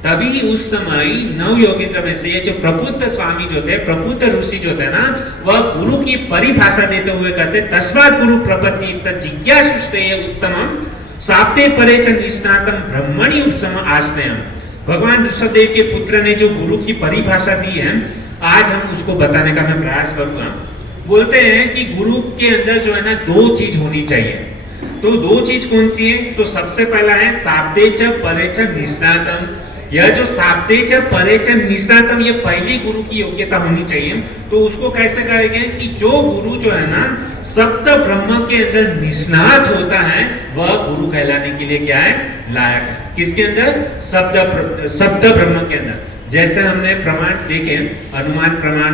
तभी उस समय नव योगेंद्र में से ये जो प्रबुद्ध स्वामी जो थे, प्रबुद्ध ऋषि जो थे ना, वह गुरु की परिभाषा देते हुए कहते, तस्मात् गुरु प्रपद्येत जिज्ञासु श्रेय उत्तमम् शाब्दे परे च निष्णातं ब्रह्मणि उपसमाश्रयम्। भगवान ऋषभदेव के पुत्र ने जो गुरु की परिभाषा दी है, आज हम उसको बताने का मैं प्रयास करूंगा। बोलते हैं कि गुरु के अंदर जो है ना 2 चीज होनी चाहिए। तो 2 चीज कौन सी है? तो सबसे पहला है शाब्दे च परे च निष्णातं। यह जो शाब्दे च परे च निष्णातं, ये पहली गुरु की योग्यता होनी चाहिए। तो उसको कैसे कहेंगे? कि जो गुरु जो है ना सप्त ब्रह्म के अंदर निष्णात होता है, वह गुरु कहलाने के लिए क्या है? लायक है। किसके अंदर? शब्द ब्रह्म के अंदर। जैसे हमने प्रमाण देखे, अनुमान प्रमाण,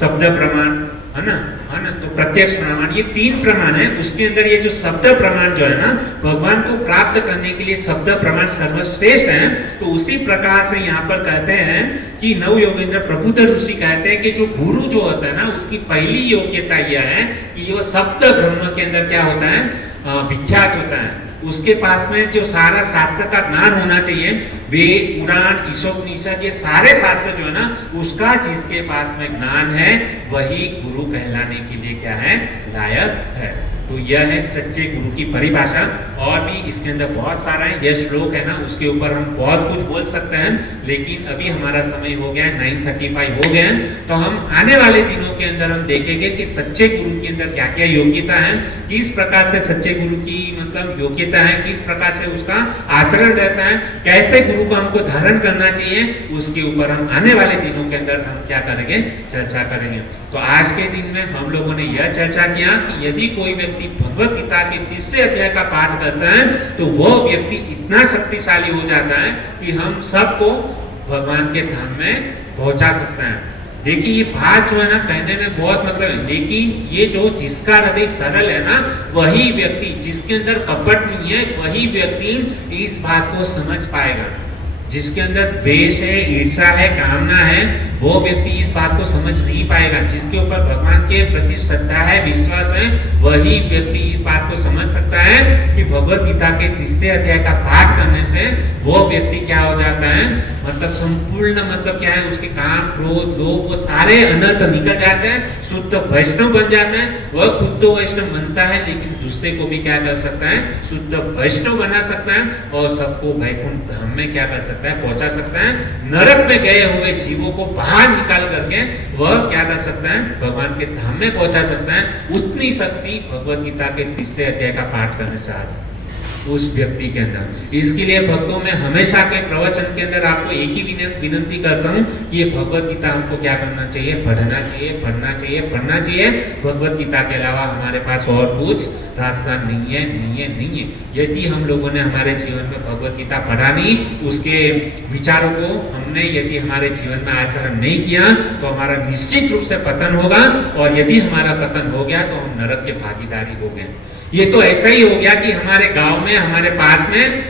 शब्द प्रमाण, है ना, तो प्रत्यक्ष प्रमाण, ये 3 प्रमाण है। उसके अंदर ये जो शब्द प्रमाण जो है ना, भगवान को प्राप्त करने के लिए शब्द प्रमाण सर्वश्रेष्ठ है। तो उसी प्रकार से यहाँ पर कहते हैं कि नव योगेंद्र प्रबुद्ध ऋषि कहते हैं कि जो गुरु जो होता है ना, उसकी पहली योग्यता यह है कि वो शब्द ब्रह्म के अंदर क्या होता है? विख्यात होता है। उसके पास में जो सारा शास्त्र का ज्ञान होना चाहिए, वेद, पुराण, ईशोपनिषद, ये सारे शास्त्र जो है ना, उसका जिसके पास में ज्ञान है, वही गुरु कहलाने के लिए क्या है? लायक है। तो यह है सच्चे गुरु की परिभाषा। और भी इसके अंदर बहुत सारा है, यह श्लोक है ना, उसके ऊपर हम बहुत कुछ बोल सकते हैं, लेकिन अभी हमारा समय हो गया है, 9:35 हो गए हैं। तो हम आने वाले दिनों के अंदर हम देखेंगे कि सच्चे गुरु के अंदर क्या क्या योग्यता है, किस प्रकार से सच्चे गुरु की मतलब योग्यता है, किस प्रकार से उसका आचरण रहता है, कैसे गुरु को हमको धारण करना चाहिए, उसके ऊपर हम आने वाले दिनों के अंदर हम क्या करेंगे? चर्चा करेंगे। तो आज के दिन में हम लोगों ने यह चर्चा किया कि यदि कोई व्यक्ति व्यक्ति भगवत गीता के 3रे अध्याय का पाठ करता है तो वो व्यक्ति इतना शक्तिशाली हो जाता है कि हम सबको भगवान के धाम में पहुंचा सकता है। देखिए ये बात जो है ना कहने में बहुत मतलब है, लेकिन ये जो जिसका हृदय सरल है ना वही व्यक्ति, जिसके अंदर कपट नहीं है वही व्यक्ति इस बात को समझ पाएगा। जिसके अंदर द्वेष है, ईर्ष्या है, कामना है, वो व्यक्ति इस बात को समझ नहीं पाएगा। जिसके ऊपर भगवान के प्रति श्रद्धा है, विश्वास है, वही व्यक्ति इस बात को समझ सकता है कि भगवत गीता के 3रे अध्याय का पाठ करने से वो व्यक्ति क्या हो जाता है, मतलब संपूर्ण मतलब क्या है, उसके काम, क्रोध, लोभ वो सारे अनर्थ निकल जाते हैं, शुद्ध वैष्णव बन जाता है। वह खुद तो वैष्णव बनता है लेकिन दूसरे को भी क्या कर सकता है, शुद्ध वैष्णव बना सकता है और सबको वैकुंठ धाम में क्या कर सकता है, पहुंचा सकता है। नरक में गए हुए जीवों को बाहर निकाल करके वह क्या कर सकता है, भगवान के धाम में पहुंचा सकता है। उतनी शक्ति भगवत गीता के 3रे अध्याय का पाठ करने से आ जाए उस व्यक्ति के अंदर। इसके लिए भक्तों में हमेशा के प्रवचन के अंदर आपको एक ही विनती करता हूँ कि ये भगवत गीता हमको क्या करना चाहिए, पढ़ना चाहिए, पढ़ना चाहिए, पढ़ना चाहिए। भगवत गीता के अलावा हमारे पास और कुछ रास्ता नहीं है, नहीं है, नहीं है। यदि हम लोगों ने हमारे जीवन में भगवत गीता पढ़ा नहीं, उसके विचारों को हमने यदि हमारे जीवन में आचरण नहीं किया तो हमारा निश्चित रूप से पतन होगा, और यदि हमारा पतन हो गया तो हम नरक के भागीदारी हो गए। ये तो ऐसा ही हो गया कि हमारे गांव में, हमारे पास में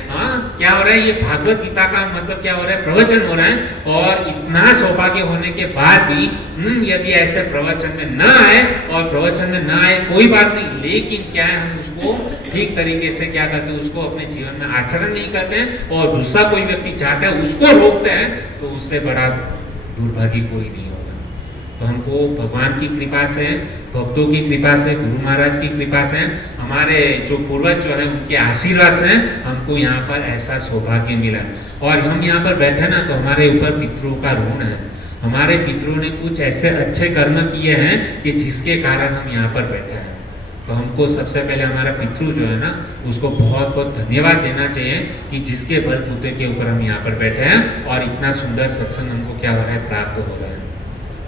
क्या हो रहा है, ये भागवत गीता का मतलब क्या हो रहा है, प्रवचन हो रहा है, और इतना सौभाग्य होने के बाद भी यदि ऐसे प्रवचन में न आए, और प्रवचन में न आए कोई बात नहीं, लेकिन क्या है, हम उसको ठीक तरीके से क्या करते हैं, उसको अपने जीवन में आचरण नहीं करते हैं, और दूसरा कोई व्यक्ति चाहता है उसको रोकते हैं, तो उससे बड़ा दुर्भाग्य कोई नहीं होगा। तो हमको भगवान की कृपा से, भक्तों की कृपा से, गुरु महाराज की कृपा से, हमारे जो पूर्वज जो है उनके आशीर्वाद से हमको यहाँ पर ऐसा सौभाग्य मिला। और हम यहाँ पर बैठे ना तो हमारे ऊपर पितरों का ऋण है। हमारे पितरों ने कुछ ऐसे अच्छे कर्म किए हैं कि जिसके कारण हम यहाँ पर बैठे हैं। तो हमको सबसे पहले हमारा पितृ जो है ना उसको बहुत बहुत धन्यवाद देना चाहिए कि जिसके बलबूते के ऊपर हम यहाँ पर बैठे हैं और इतना सुंदर सत्संग हमको क्या हो रहा है, प्राप्त हो रहा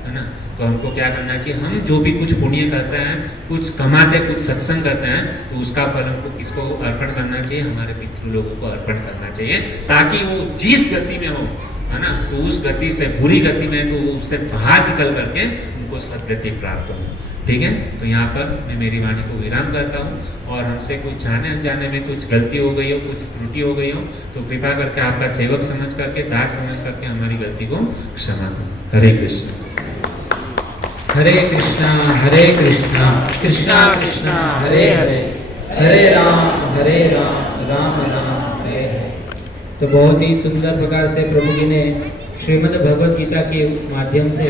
है ना। तो हमको क्या करना चाहिए, हम जो भी कुछ पुण्य करते हैं, कुछ कमाते, कुछ सत्संग करते हैं, तो उसका फल हमको किसको अर्पण करना चाहिए, हमारे पितृ लोगों को अर्पण करना चाहिए, ताकि वो जिस गति में हो, है ना, तो उस गति से, बुरी गति में तो उससे बाहर निकल करके उनको सदगति प्राप्त हो। ठीक है, तो यहाँ पर मैं मेरी वाणी को विराम करता हूँ, और हमसे कुछ जाने अनजाने में कुछ गलती हो गई हो, कुछ त्रुटि हो गई हो, तो कृपा करके आपका सेवक समझ करके, दास समझ करके हमारी गलती को क्षमा करो। हरे कृष्ण। हरे कृष्णा कृष्णा कृष्णा हरे हरे, हरे राम राम राम हरे हरे। तो बहुत ही सुंदर प्रकार से प्रभु जी ने श्रीमद् भगवद गीता के माध्यम से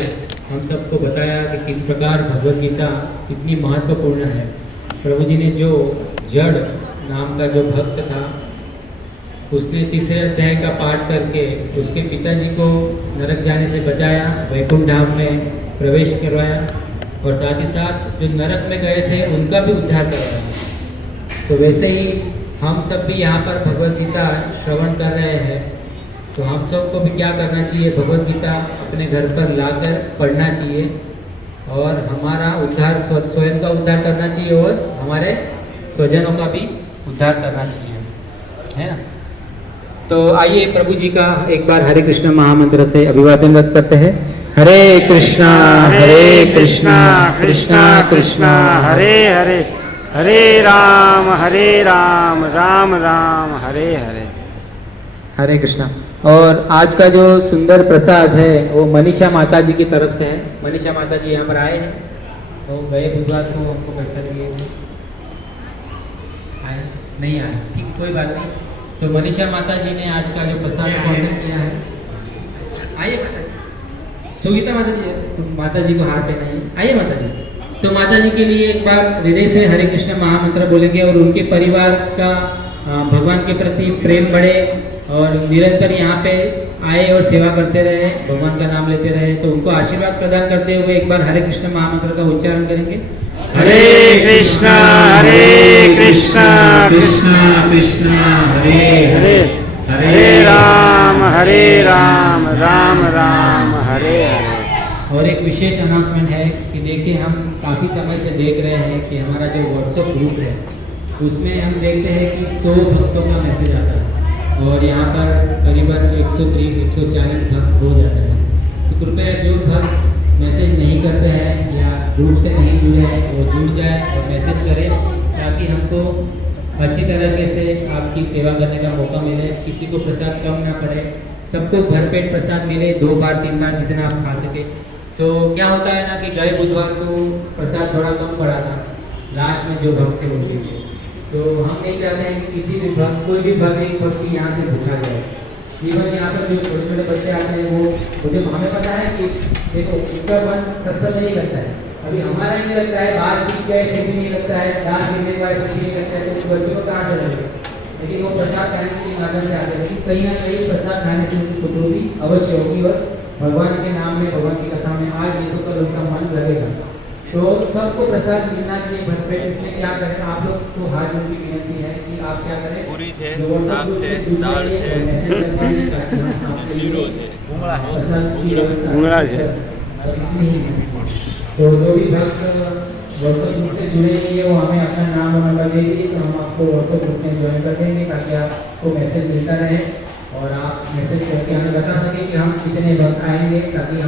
हम सबको बताया कि किस प्रकार भगवद गीता कितनी महत्वपूर्ण है। प्रभु जी ने जो जड़ नाम का जो भक्त था, उसने 3रे अध्याय का पाठ करके उसके पिताजी को नरक जाने से बचाया, वैकुंठ धाम में प्रवेश करवाया, और साथ ही साथ जो नरक में गए थे उनका भी उद्धार करवाया। तो वैसे ही हम सब भी यहाँ पर भगवद गीता श्रवण कर रहे हैं, तो हम सबको भी क्या करना चाहिए, भगवद गीता अपने घर पर लाकर पढ़ना चाहिए, और हमारा उद्धार, स्वयं का उद्धार करना चाहिए, और हमारे स्वजनों का भी उद्धार करना चाहिए, है ना। तो आइए प्रभु जी का एक बार हरे कृष्ण महामंत्र से अभिवादन व्यक्त करते हैं। हरे कृष्णा कृष्णा कृष्णा हरे हरे, हरे राम राम राम हरे हरे। हरे कृष्णा। और आज का जो सुंदर प्रसाद है वो मनीषा माता जी की तरफ से है। मनीषा माता जी यहाँ पर आए हैं, तो गए बुधवार को हमको पैसा दिए थे, आए नहीं आए, ठीक, कोई बात नहीं। तो मनीषा माता जी ने आज का जो प्रसाद स्पॉन्सर किया है, आइए माता जी, सुगीता माता जी को हार पहनाइए, आइए माता जी। तो माता जी के लिए एक बार हृदय से हरे कृष्ण महामंत्र बोलेंगे, और उनके परिवार का भगवान के प्रति प्रेम बढ़े, और निरंतर यहाँ पे आए और सेवा करते रहे, भगवान का नाम लेते रहे। तो उनको आशीर्वाद प्रदान करते हुए एक बार हरे कृष्ण महामंत्र का उच्चारण करेंगे। हरे कृष्णा कृष्णा कृष्णा हरे हरे, हरे राम राम राम हरे हरे। और एक विशेष अनाउंसमेंट है कि देखिए हम काफ़ी समय से देख रहे हैं कि हमारा जो व्हाट्सएप ग्रुप है उसमें हम देखते हैं कि 100 भक्तों का मैसेज आता है और यहाँ पर करीबन 130-140 भक्त हो जाते हैं। तो कृपया जो भक्त मैसेज नहीं करते हैं या ग्रुप से नहीं जुड़े हैं वो जुड़ जाए और मैसेज करें ताकि हमको अच्छी तरीके से आपकी सेवा करने का मौका मिले, किसी को प्रसाद कम ना पड़े, सबको भरपेट प्रसाद मिले, 2 बार 3 बार जितना आप खा सके। तो क्या होता है ना कि गए बुधवार को प्रसाद थोड़ा कम पड़ा था, लास्ट में जो भक्त थे उनके लिए, तो हम नहीं चाहते हैं कि किसी भी भक्त, कोई भी भक्त एक भक्ति यहाँ से भूखा जाए। इवन यहाँ पर जो छोटे छोटे बच्चे आते हैं वो मुझे हमें पता है कि देखो उनका मन सत्संग नहीं लगता है, अभी हमारा नहीं लगता है, बाहर भी गए फिर भी नहीं लगता है, डांस गिरने के बाद भी नहीं लगता है, तो बच्चों को कहाँ से लगेगा। लेकिन वो प्रसाद खाने के माध्यम से आते हैं, लेकिन कहीं ना कहीं प्रसाद खाने से उनकी सुखरूपी अवश्य होगी और भगवान के नाम में, भगवान की कथा में आज नहीं तो कल उनका मन लगेगा। तो सबको प्रसाद मिलना चाहिए भरपेट। इसलिए क्या करें, आप लोग को हाथ जोड़ की विनती है कि आप क्या करें, पूरी છે, लोगों को શાક છે, जुड़ દાળ जाइए છે, और मैसेज करवाइए ताकि हम आपके શીરો लिए છે, प्रसाद की व्यवस्था भूंगड़ा છે। इतनी ही है। तो जो भी भक्त व्हाट्सएप ग्रुप से जुड़े नहीं है वो हमें अपना नाम और नंबर दे दीजिए, तो हम आपको व्हाट्सएप ग्रुप में ज्वाइन कर देंगे ताकि आपको मैसेज मिलता रहे और आप मैसेज करके हमें बता सकें कि हम कितने भक्त आएंगे, ताकि हम